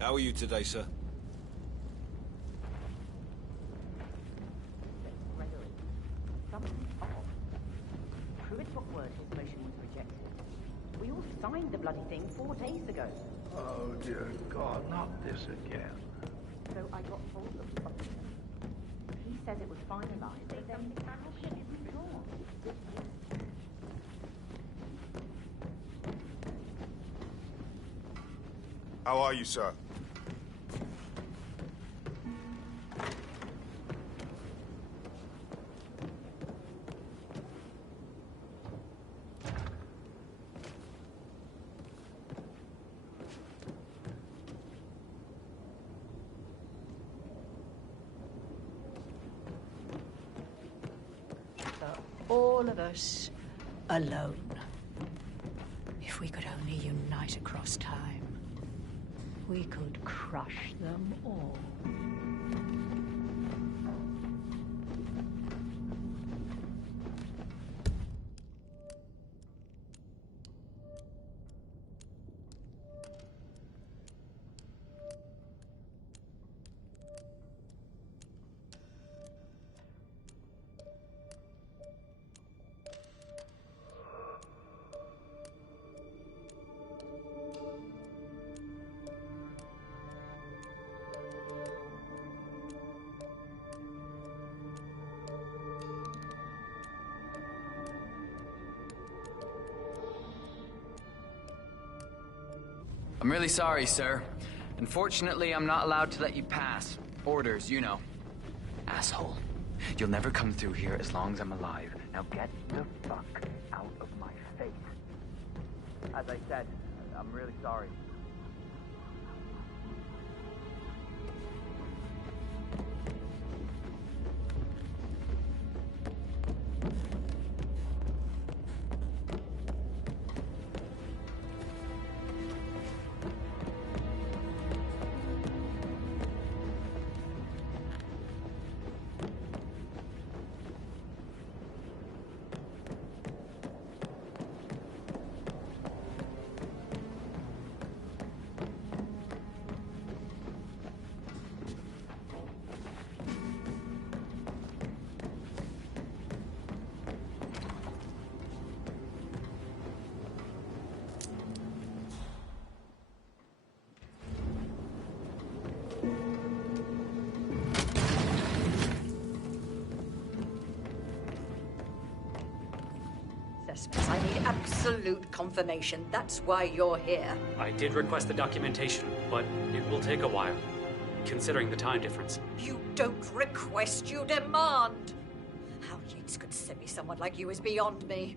How are you today, sir? Gregory, something's off. Pruitt got word his motion was rejected. We all signed the bloody thing 4 days ago. Oh, dear God, not this again. So I got hold of the officer. He says it was finalized, but then the action isn't drawn. How are you, sir? All of us alone. If we could only unite across time, we could crush them all. I'm really sorry, sir. Unfortunately, I'm not allowed to let you pass. Orders, you know. Asshole. You'll never come through here as long as I'm alive. Now get the fuck out of my face. As I said, I'm really sorry. I need absolute confirmation. That's why you're here. I did request the documentation, but it will take a while, considering the time difference. You don't request, you demand. How Yates could send me someone like you is beyond me.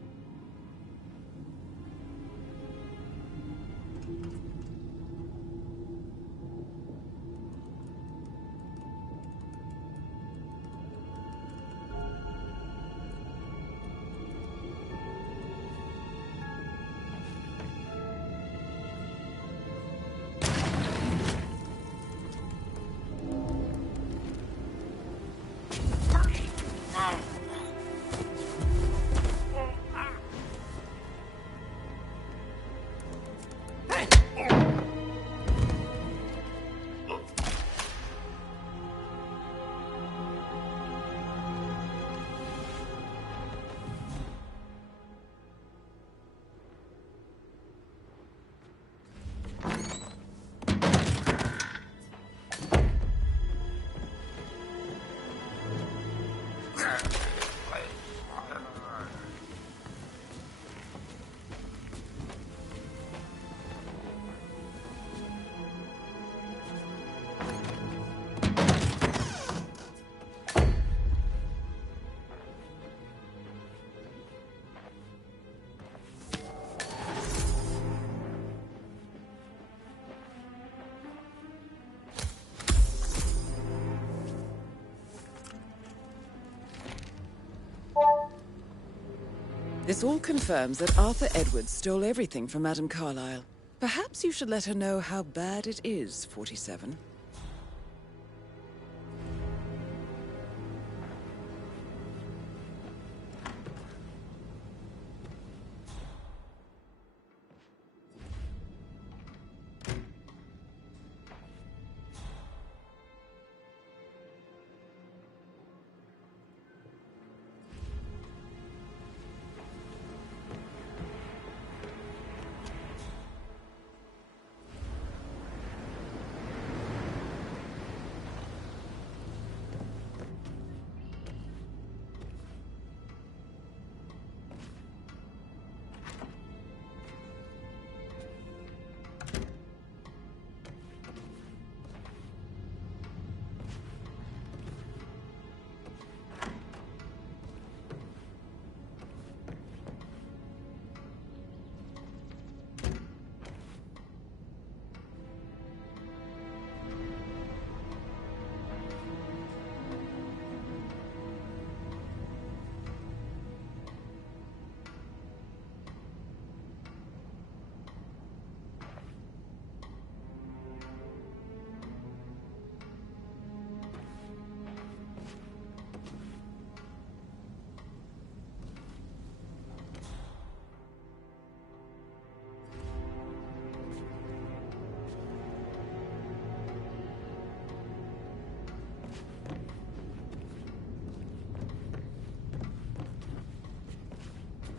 This all confirms that Arthur Edwards stole everything from Madame Carlyle. Perhaps you should let her know how bad it is, 47.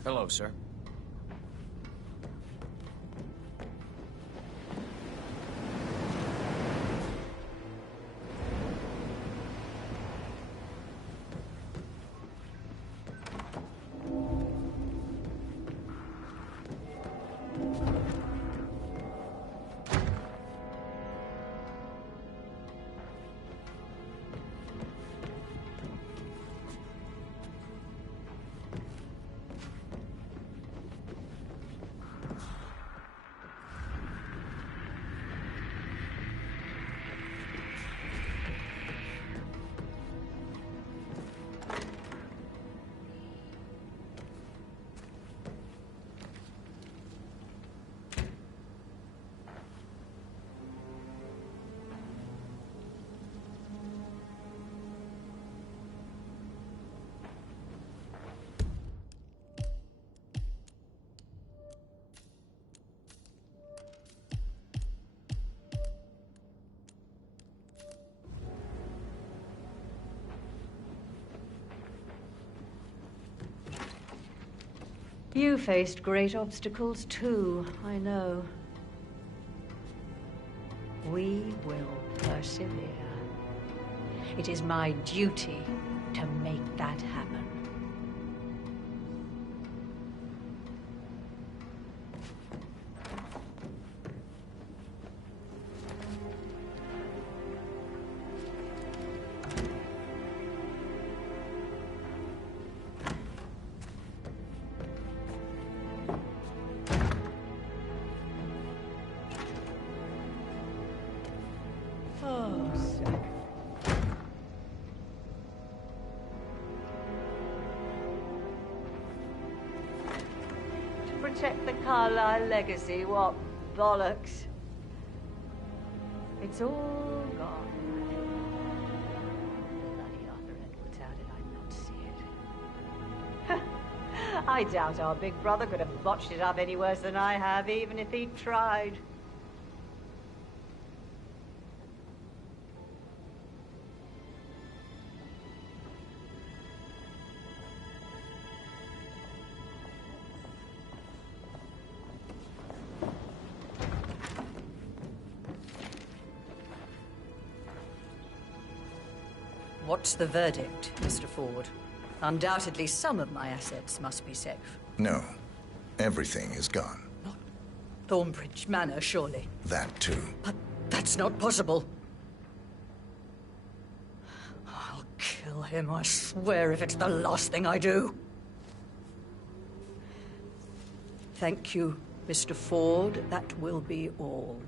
Hello, sir. You faced great obstacles too, I know. We will persevere. It is my duty to make that happen. Protect the Carlyle legacy, what bollocks. It's all gone. Bloody Arthur Edwards, how did I not see it? I doubt our big brother could have botched it up any worse than I have, even if he'd tried. What's the verdict, Mr. Ford? Undoubtedly some of my assets must be safe. No. Everything is gone. Thornbridge Manor, surely. That too. But that's not possible. I'll kill him, I swear, if it's the last thing I do. Thank you, Mr. Ford. That will be all.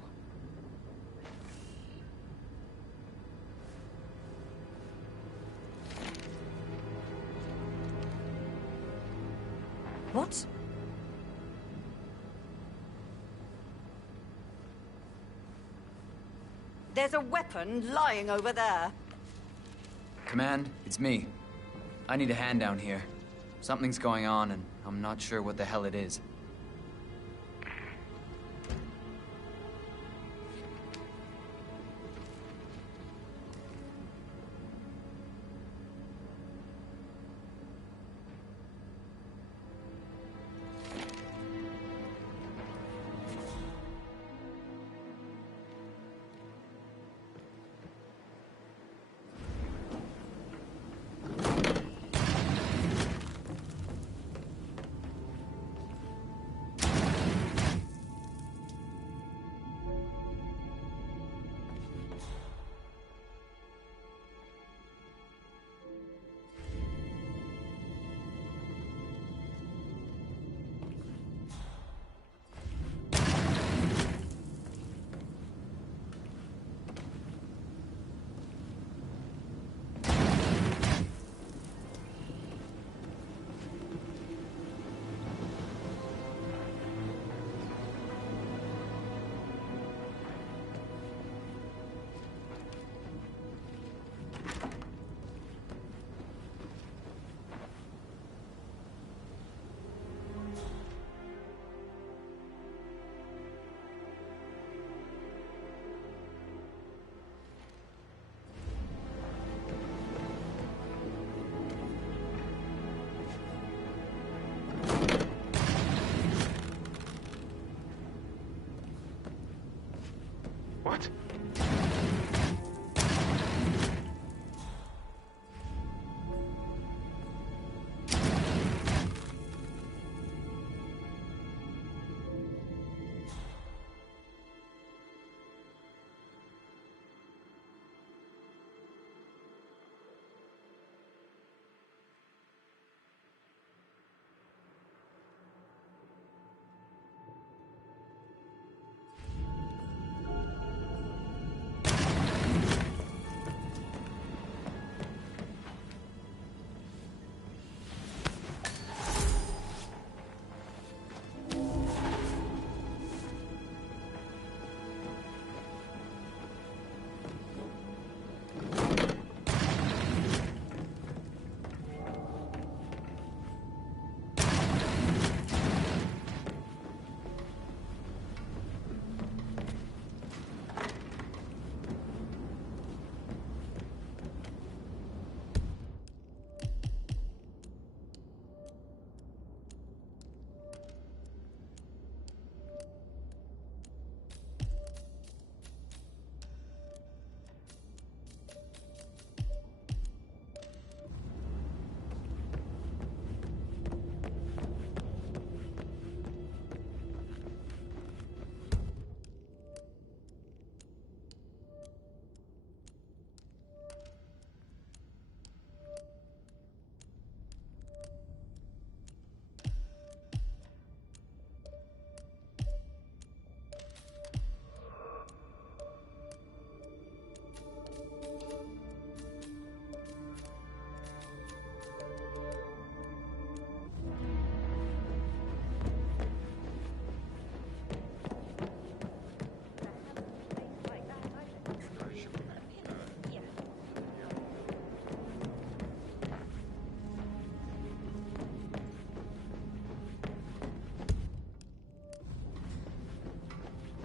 What? There's a weapon lying over there. Command, it's me. I need a hand down here. Something's going on, and I'm not sure what the hell it is. What?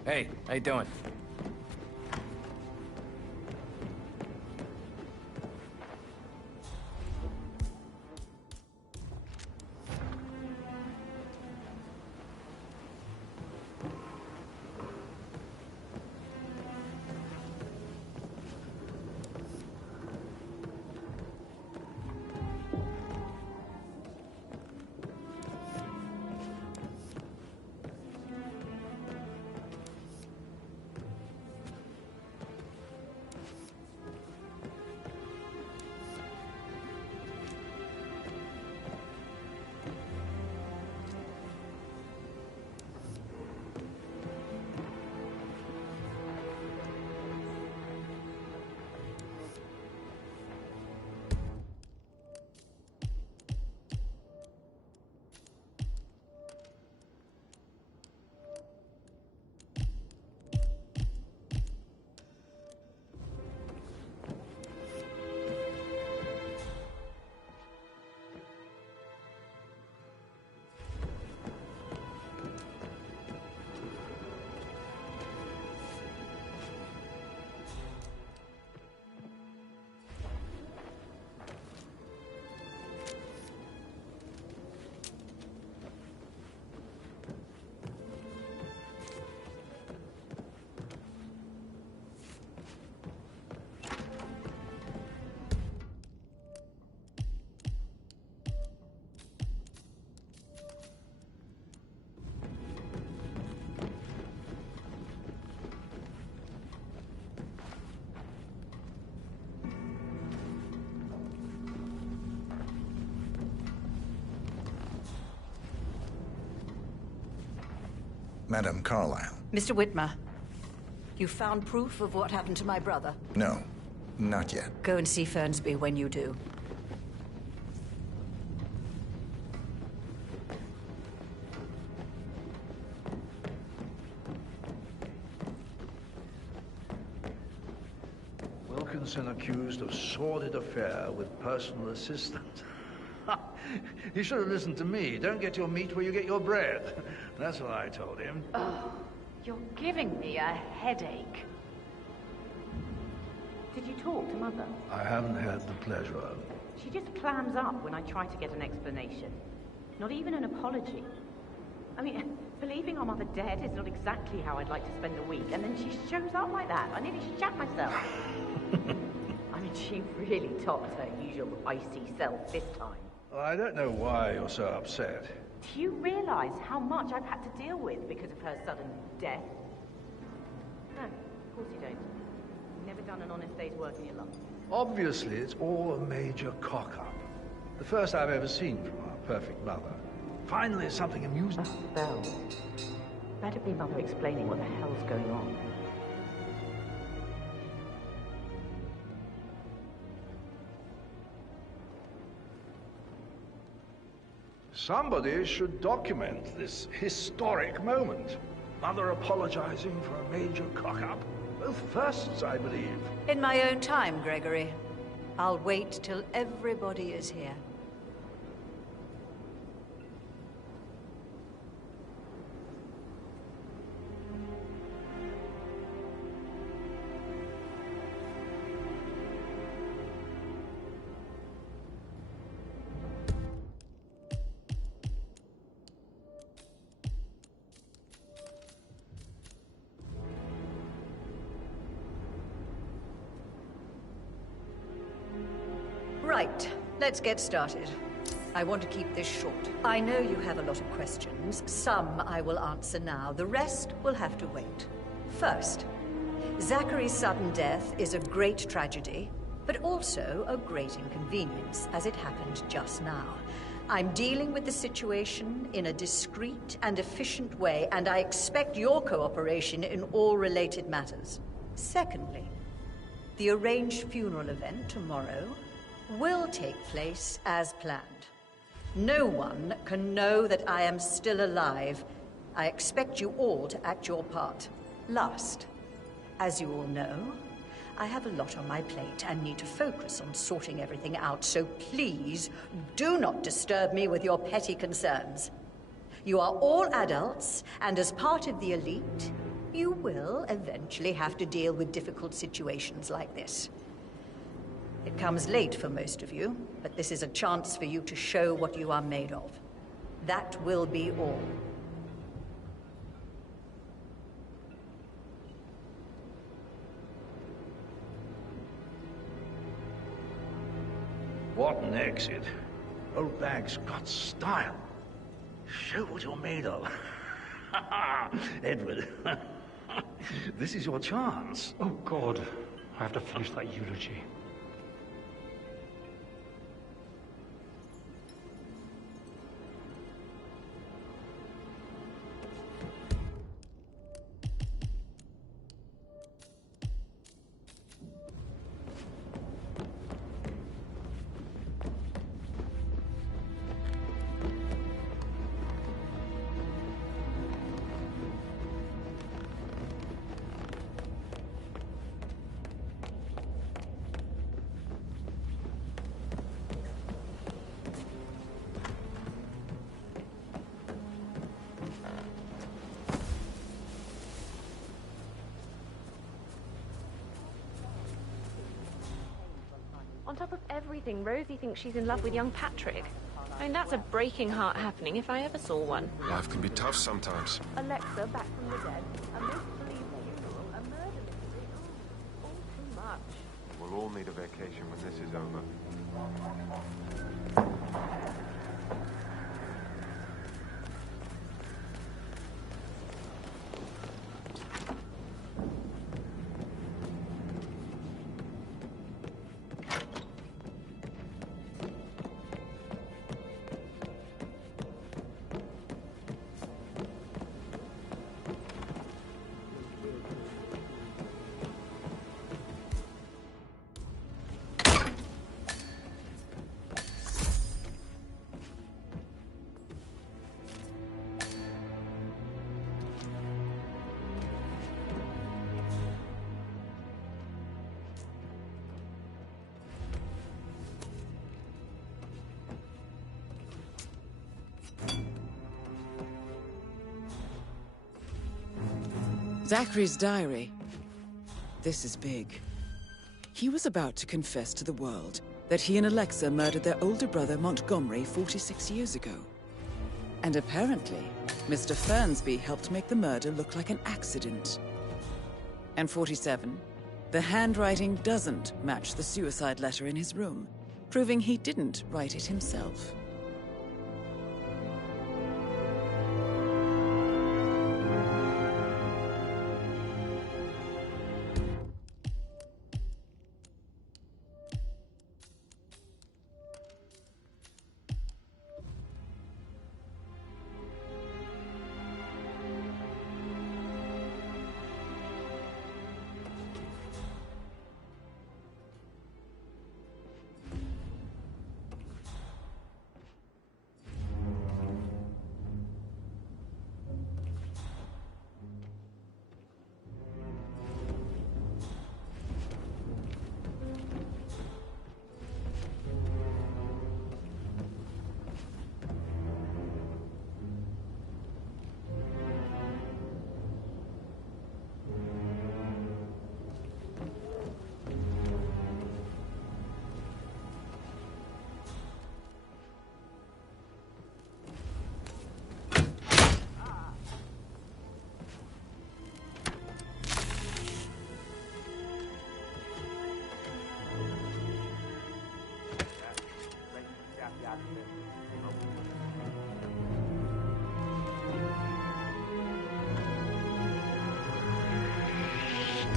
Hey, how you doing? Madam Carlyle. Mr. Whitmer, you found proof of what happened to my brother? No, not yet. Go and see Fernsby when you do. Wilkinson accused of sordid affair with personal assistant. He should have listened to me. Don't get your meat where you get your bread. That's what I told him. Oh, you're giving me a headache. Did you talk to Mother? I haven't had the pleasure. She just clams up when I try to get an explanation. Not even an apology. I mean, believing our mother dead is not exactly how I'd like to spend the week, and then she shows up like that. I nearly shat myself. I mean, she really topped her usual icy self this time. Well, I don't know why you're so upset. Do you realize how much I've had to deal with because of her sudden death? No, of course you don't. You've never done an honest day's work in your life. Obviously, it's all a major cock-up. The first I've ever seen from our perfect mother. Finally, something amusing. Oh, Belle. Better be Mother explaining what the hell's going on. Somebody should document this historic moment. Mother apologizing for a major cock-up. Both firsts, I believe. In my own time, Gregory. I'll wait till everybody is here. Right, let's get started. I want to keep this short. I know you have a lot of questions. Some I will answer now. The rest will have to wait. First, Zachary's sudden death is a great tragedy, but also a great inconvenience, as it happened just now. I'm dealing with the situation in a discreet and efficient way, and I expect your cooperation in all related matters. Secondly, the arranged funeral event tomorrow will take place as planned. No one can know that I am still alive. I expect you all to act your part. Last, as you all know, I have a lot on my plate and need to focus on sorting everything out, so please do not disturb me with your petty concerns. You are all adults, and as part of the elite, You will eventually have to deal with difficult situations like this. It comes late for most of you, but this is a chance for you to show what you are made of. That will be all. What an exit. Old bag's got style. Show what you're made of. Edward, this is your chance. Oh, God. I have to finish that eulogy. On top of everything, Rosie thinks she's in love with young Patrick. I mean, that's a breaking heart happening if I ever saw one. Life can be tough sometimes. Alexa back from the dead, a make-believe funeral, a murder mystery. Oh, all too much. We'll all need a vacation when this is over. Zachary's diary. This is big. He was about to confess to the world that he and Alexa murdered their older brother Montgomery 46 years ago. And apparently, Mr. Fernsby helped make the murder look like an accident. And 47, the handwriting doesn't match the suicide letter in his room, proving he didn't write it himself.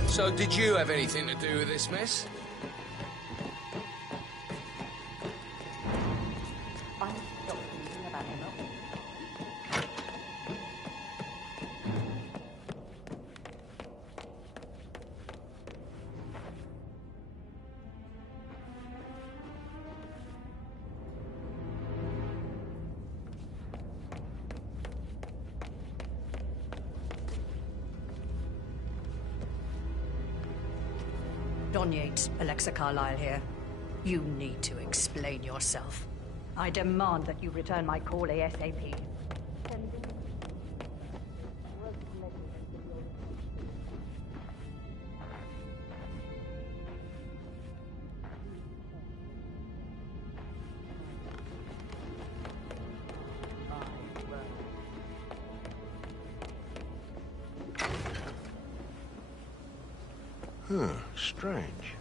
So, did you have anything to do with this mess? Don Yates, Alexa Carlyle here. You need to explain yourself. I demand that you return my call ASAP. Strange.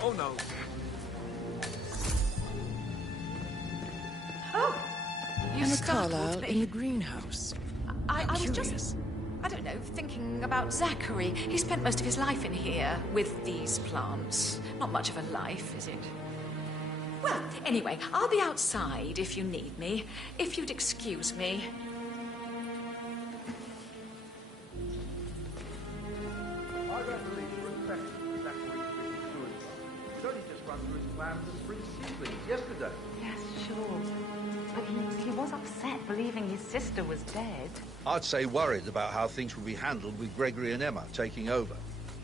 Oh no. Oh! You Emma startled Carlyle me. in the greenhouse. I was just, I don't know, thinking about Zachary. He spent most of his life in here with these plants. Not much of a life, is it? Well, anyway, I'll be outside if you need me. If you'd excuse me. I don't believe for a second that Zachary's written suicide. He's only just run through his plans to spring seedlings yesterday. Yes, sure. But he was upset believing his sister was dead. I'd say worried about how things would be handled with Gregory and Emma taking over.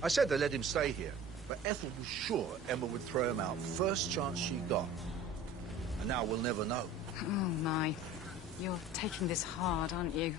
I said they let him stay here, but Ethel was sure Emma would throw him out first chance she got. And now we'll never know. Oh, my. You're taking this hard, aren't you?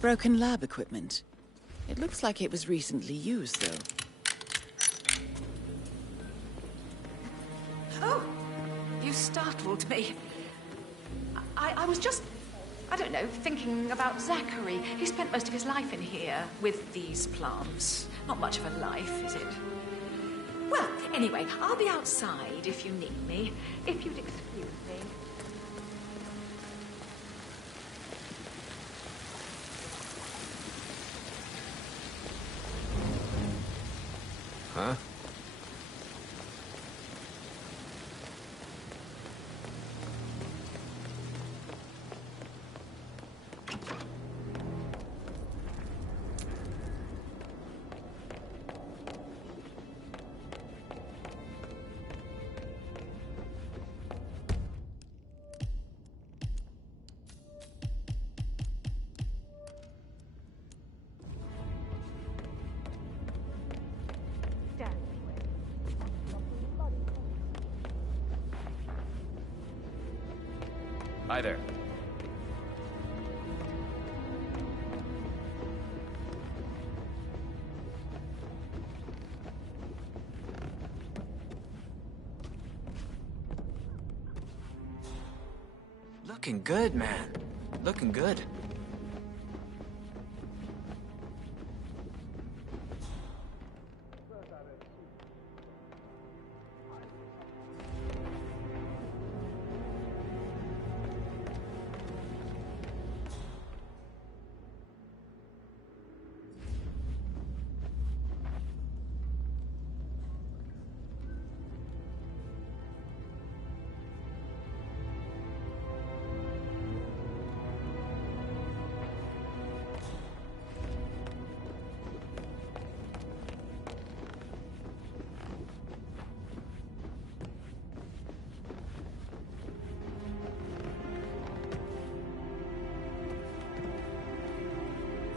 Broken lab equipment. It looks like it was recently used, though. Oh! You startled me. I was just, I don't know, thinking about Zachary. He spent most of his life in here with these plants. Not much of a life, is it? Well, anyway, I'll be outside if you need me. If you'd excuse me. Huh? Hi there. Looking good, man. Looking good.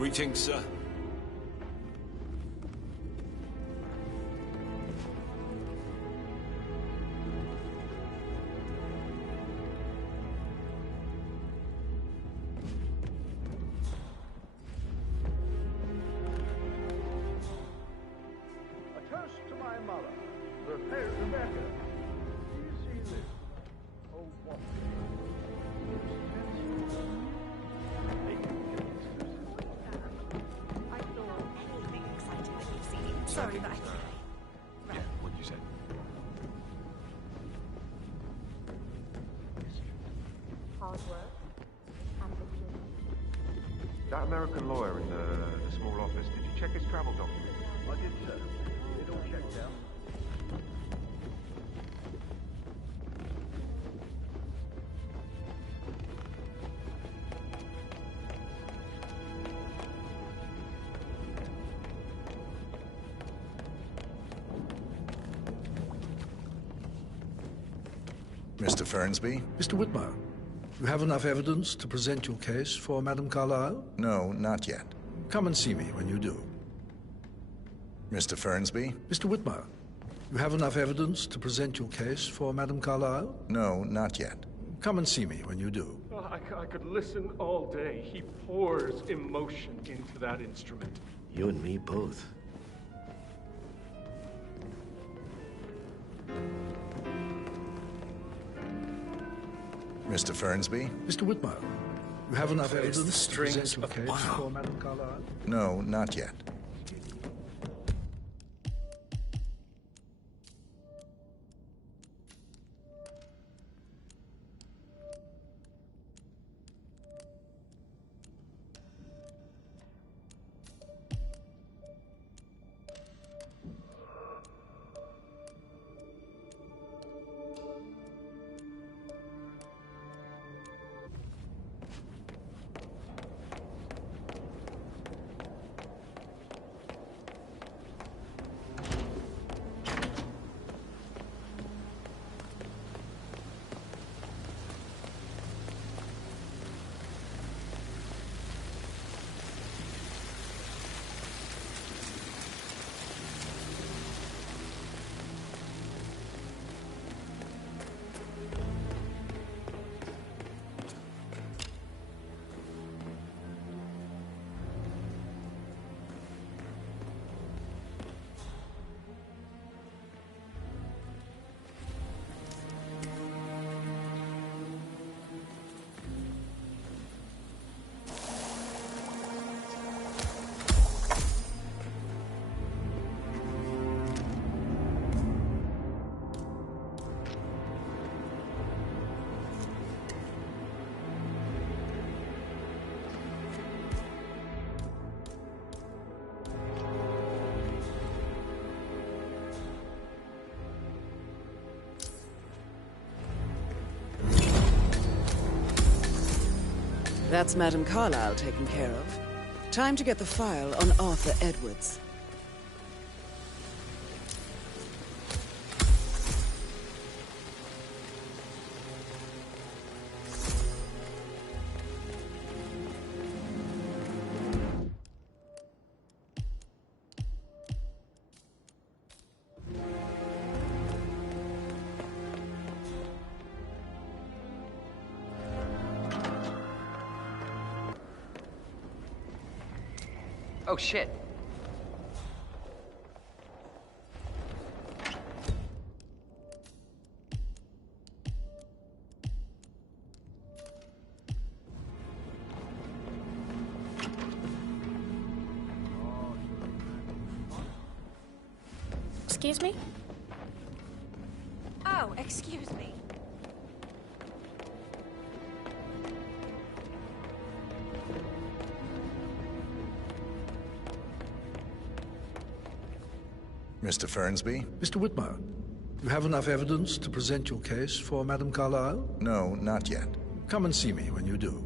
Greetings, sir. A toast to my mother, Rebecca. Do you see this? Oh, what? Sorry, but Yeah, what'd you say? hard work and the That American lawyer in the small office, did you check his travel documents? I did, sir. It all checked out. Mr. Fernsby? Mr. Whitmer, you have enough evidence to present your case for Madame Carlyle? No, not yet. Come and see me when you do. Mr. Fernsby? Mr. Whitmer, you have enough evidence to present your case for Madame Carlyle? No, not yet. Come and see me when you do. Oh, I could listen all day. He pours emotion into that instrument. You and me both. Mr. Fernsby? Mr. Whitmer, you have enough Plays the evidence to strings present your of- case wow. for Madame Carlyle? No, not yet. That's Madame Carlyle taken care of. Time to get the file on Arthur Edwards. Oh, shit. Excuse me? Oh, excuse me. Mr. Fernsby? Mr. Whitmer, you have enough evidence to present your case for Madame Carlyle? No, not yet. Come and see me when you do.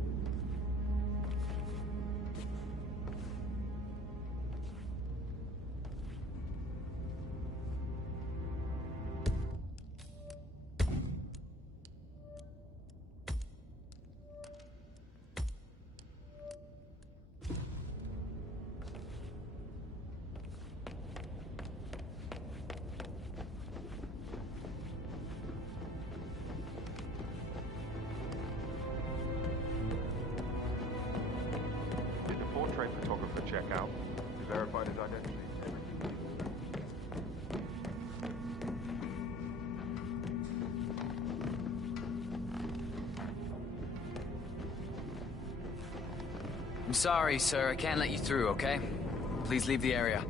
for checkout. We verified his identity. I'm sorry, sir. I can't let you through, okay? Please leave the area.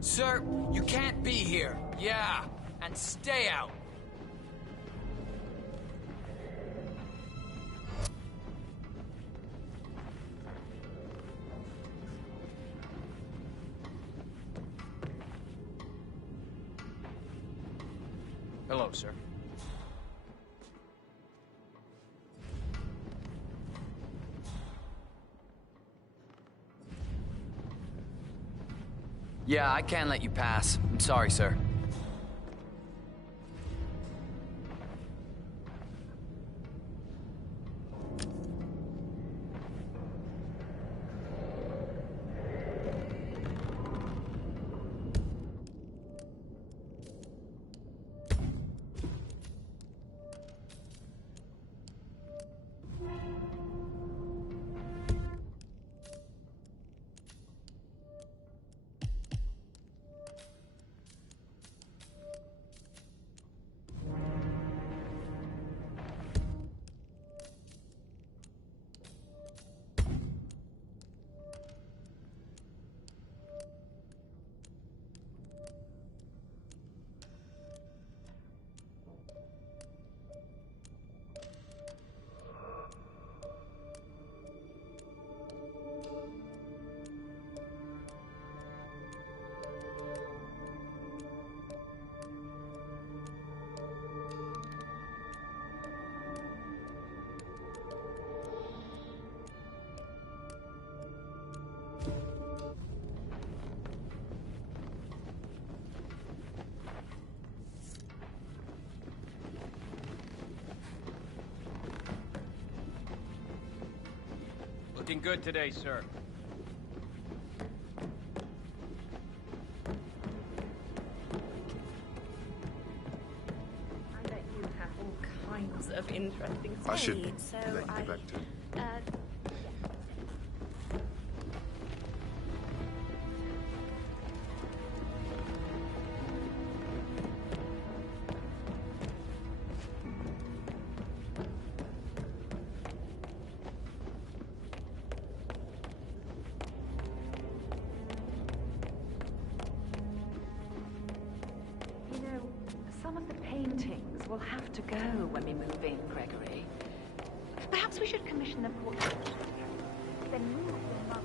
Sir, you can't be here. Yeah, and stay out. Hello, sir. Yeah, I can't let you pass. I'm sorry, sir. Looking good today, sir. I bet you have all kinds of interesting I should spades, so let you get back to it. Some of the paintings will have to go when we move in, Gregory. Perhaps we should commission them portraits. Then move them up.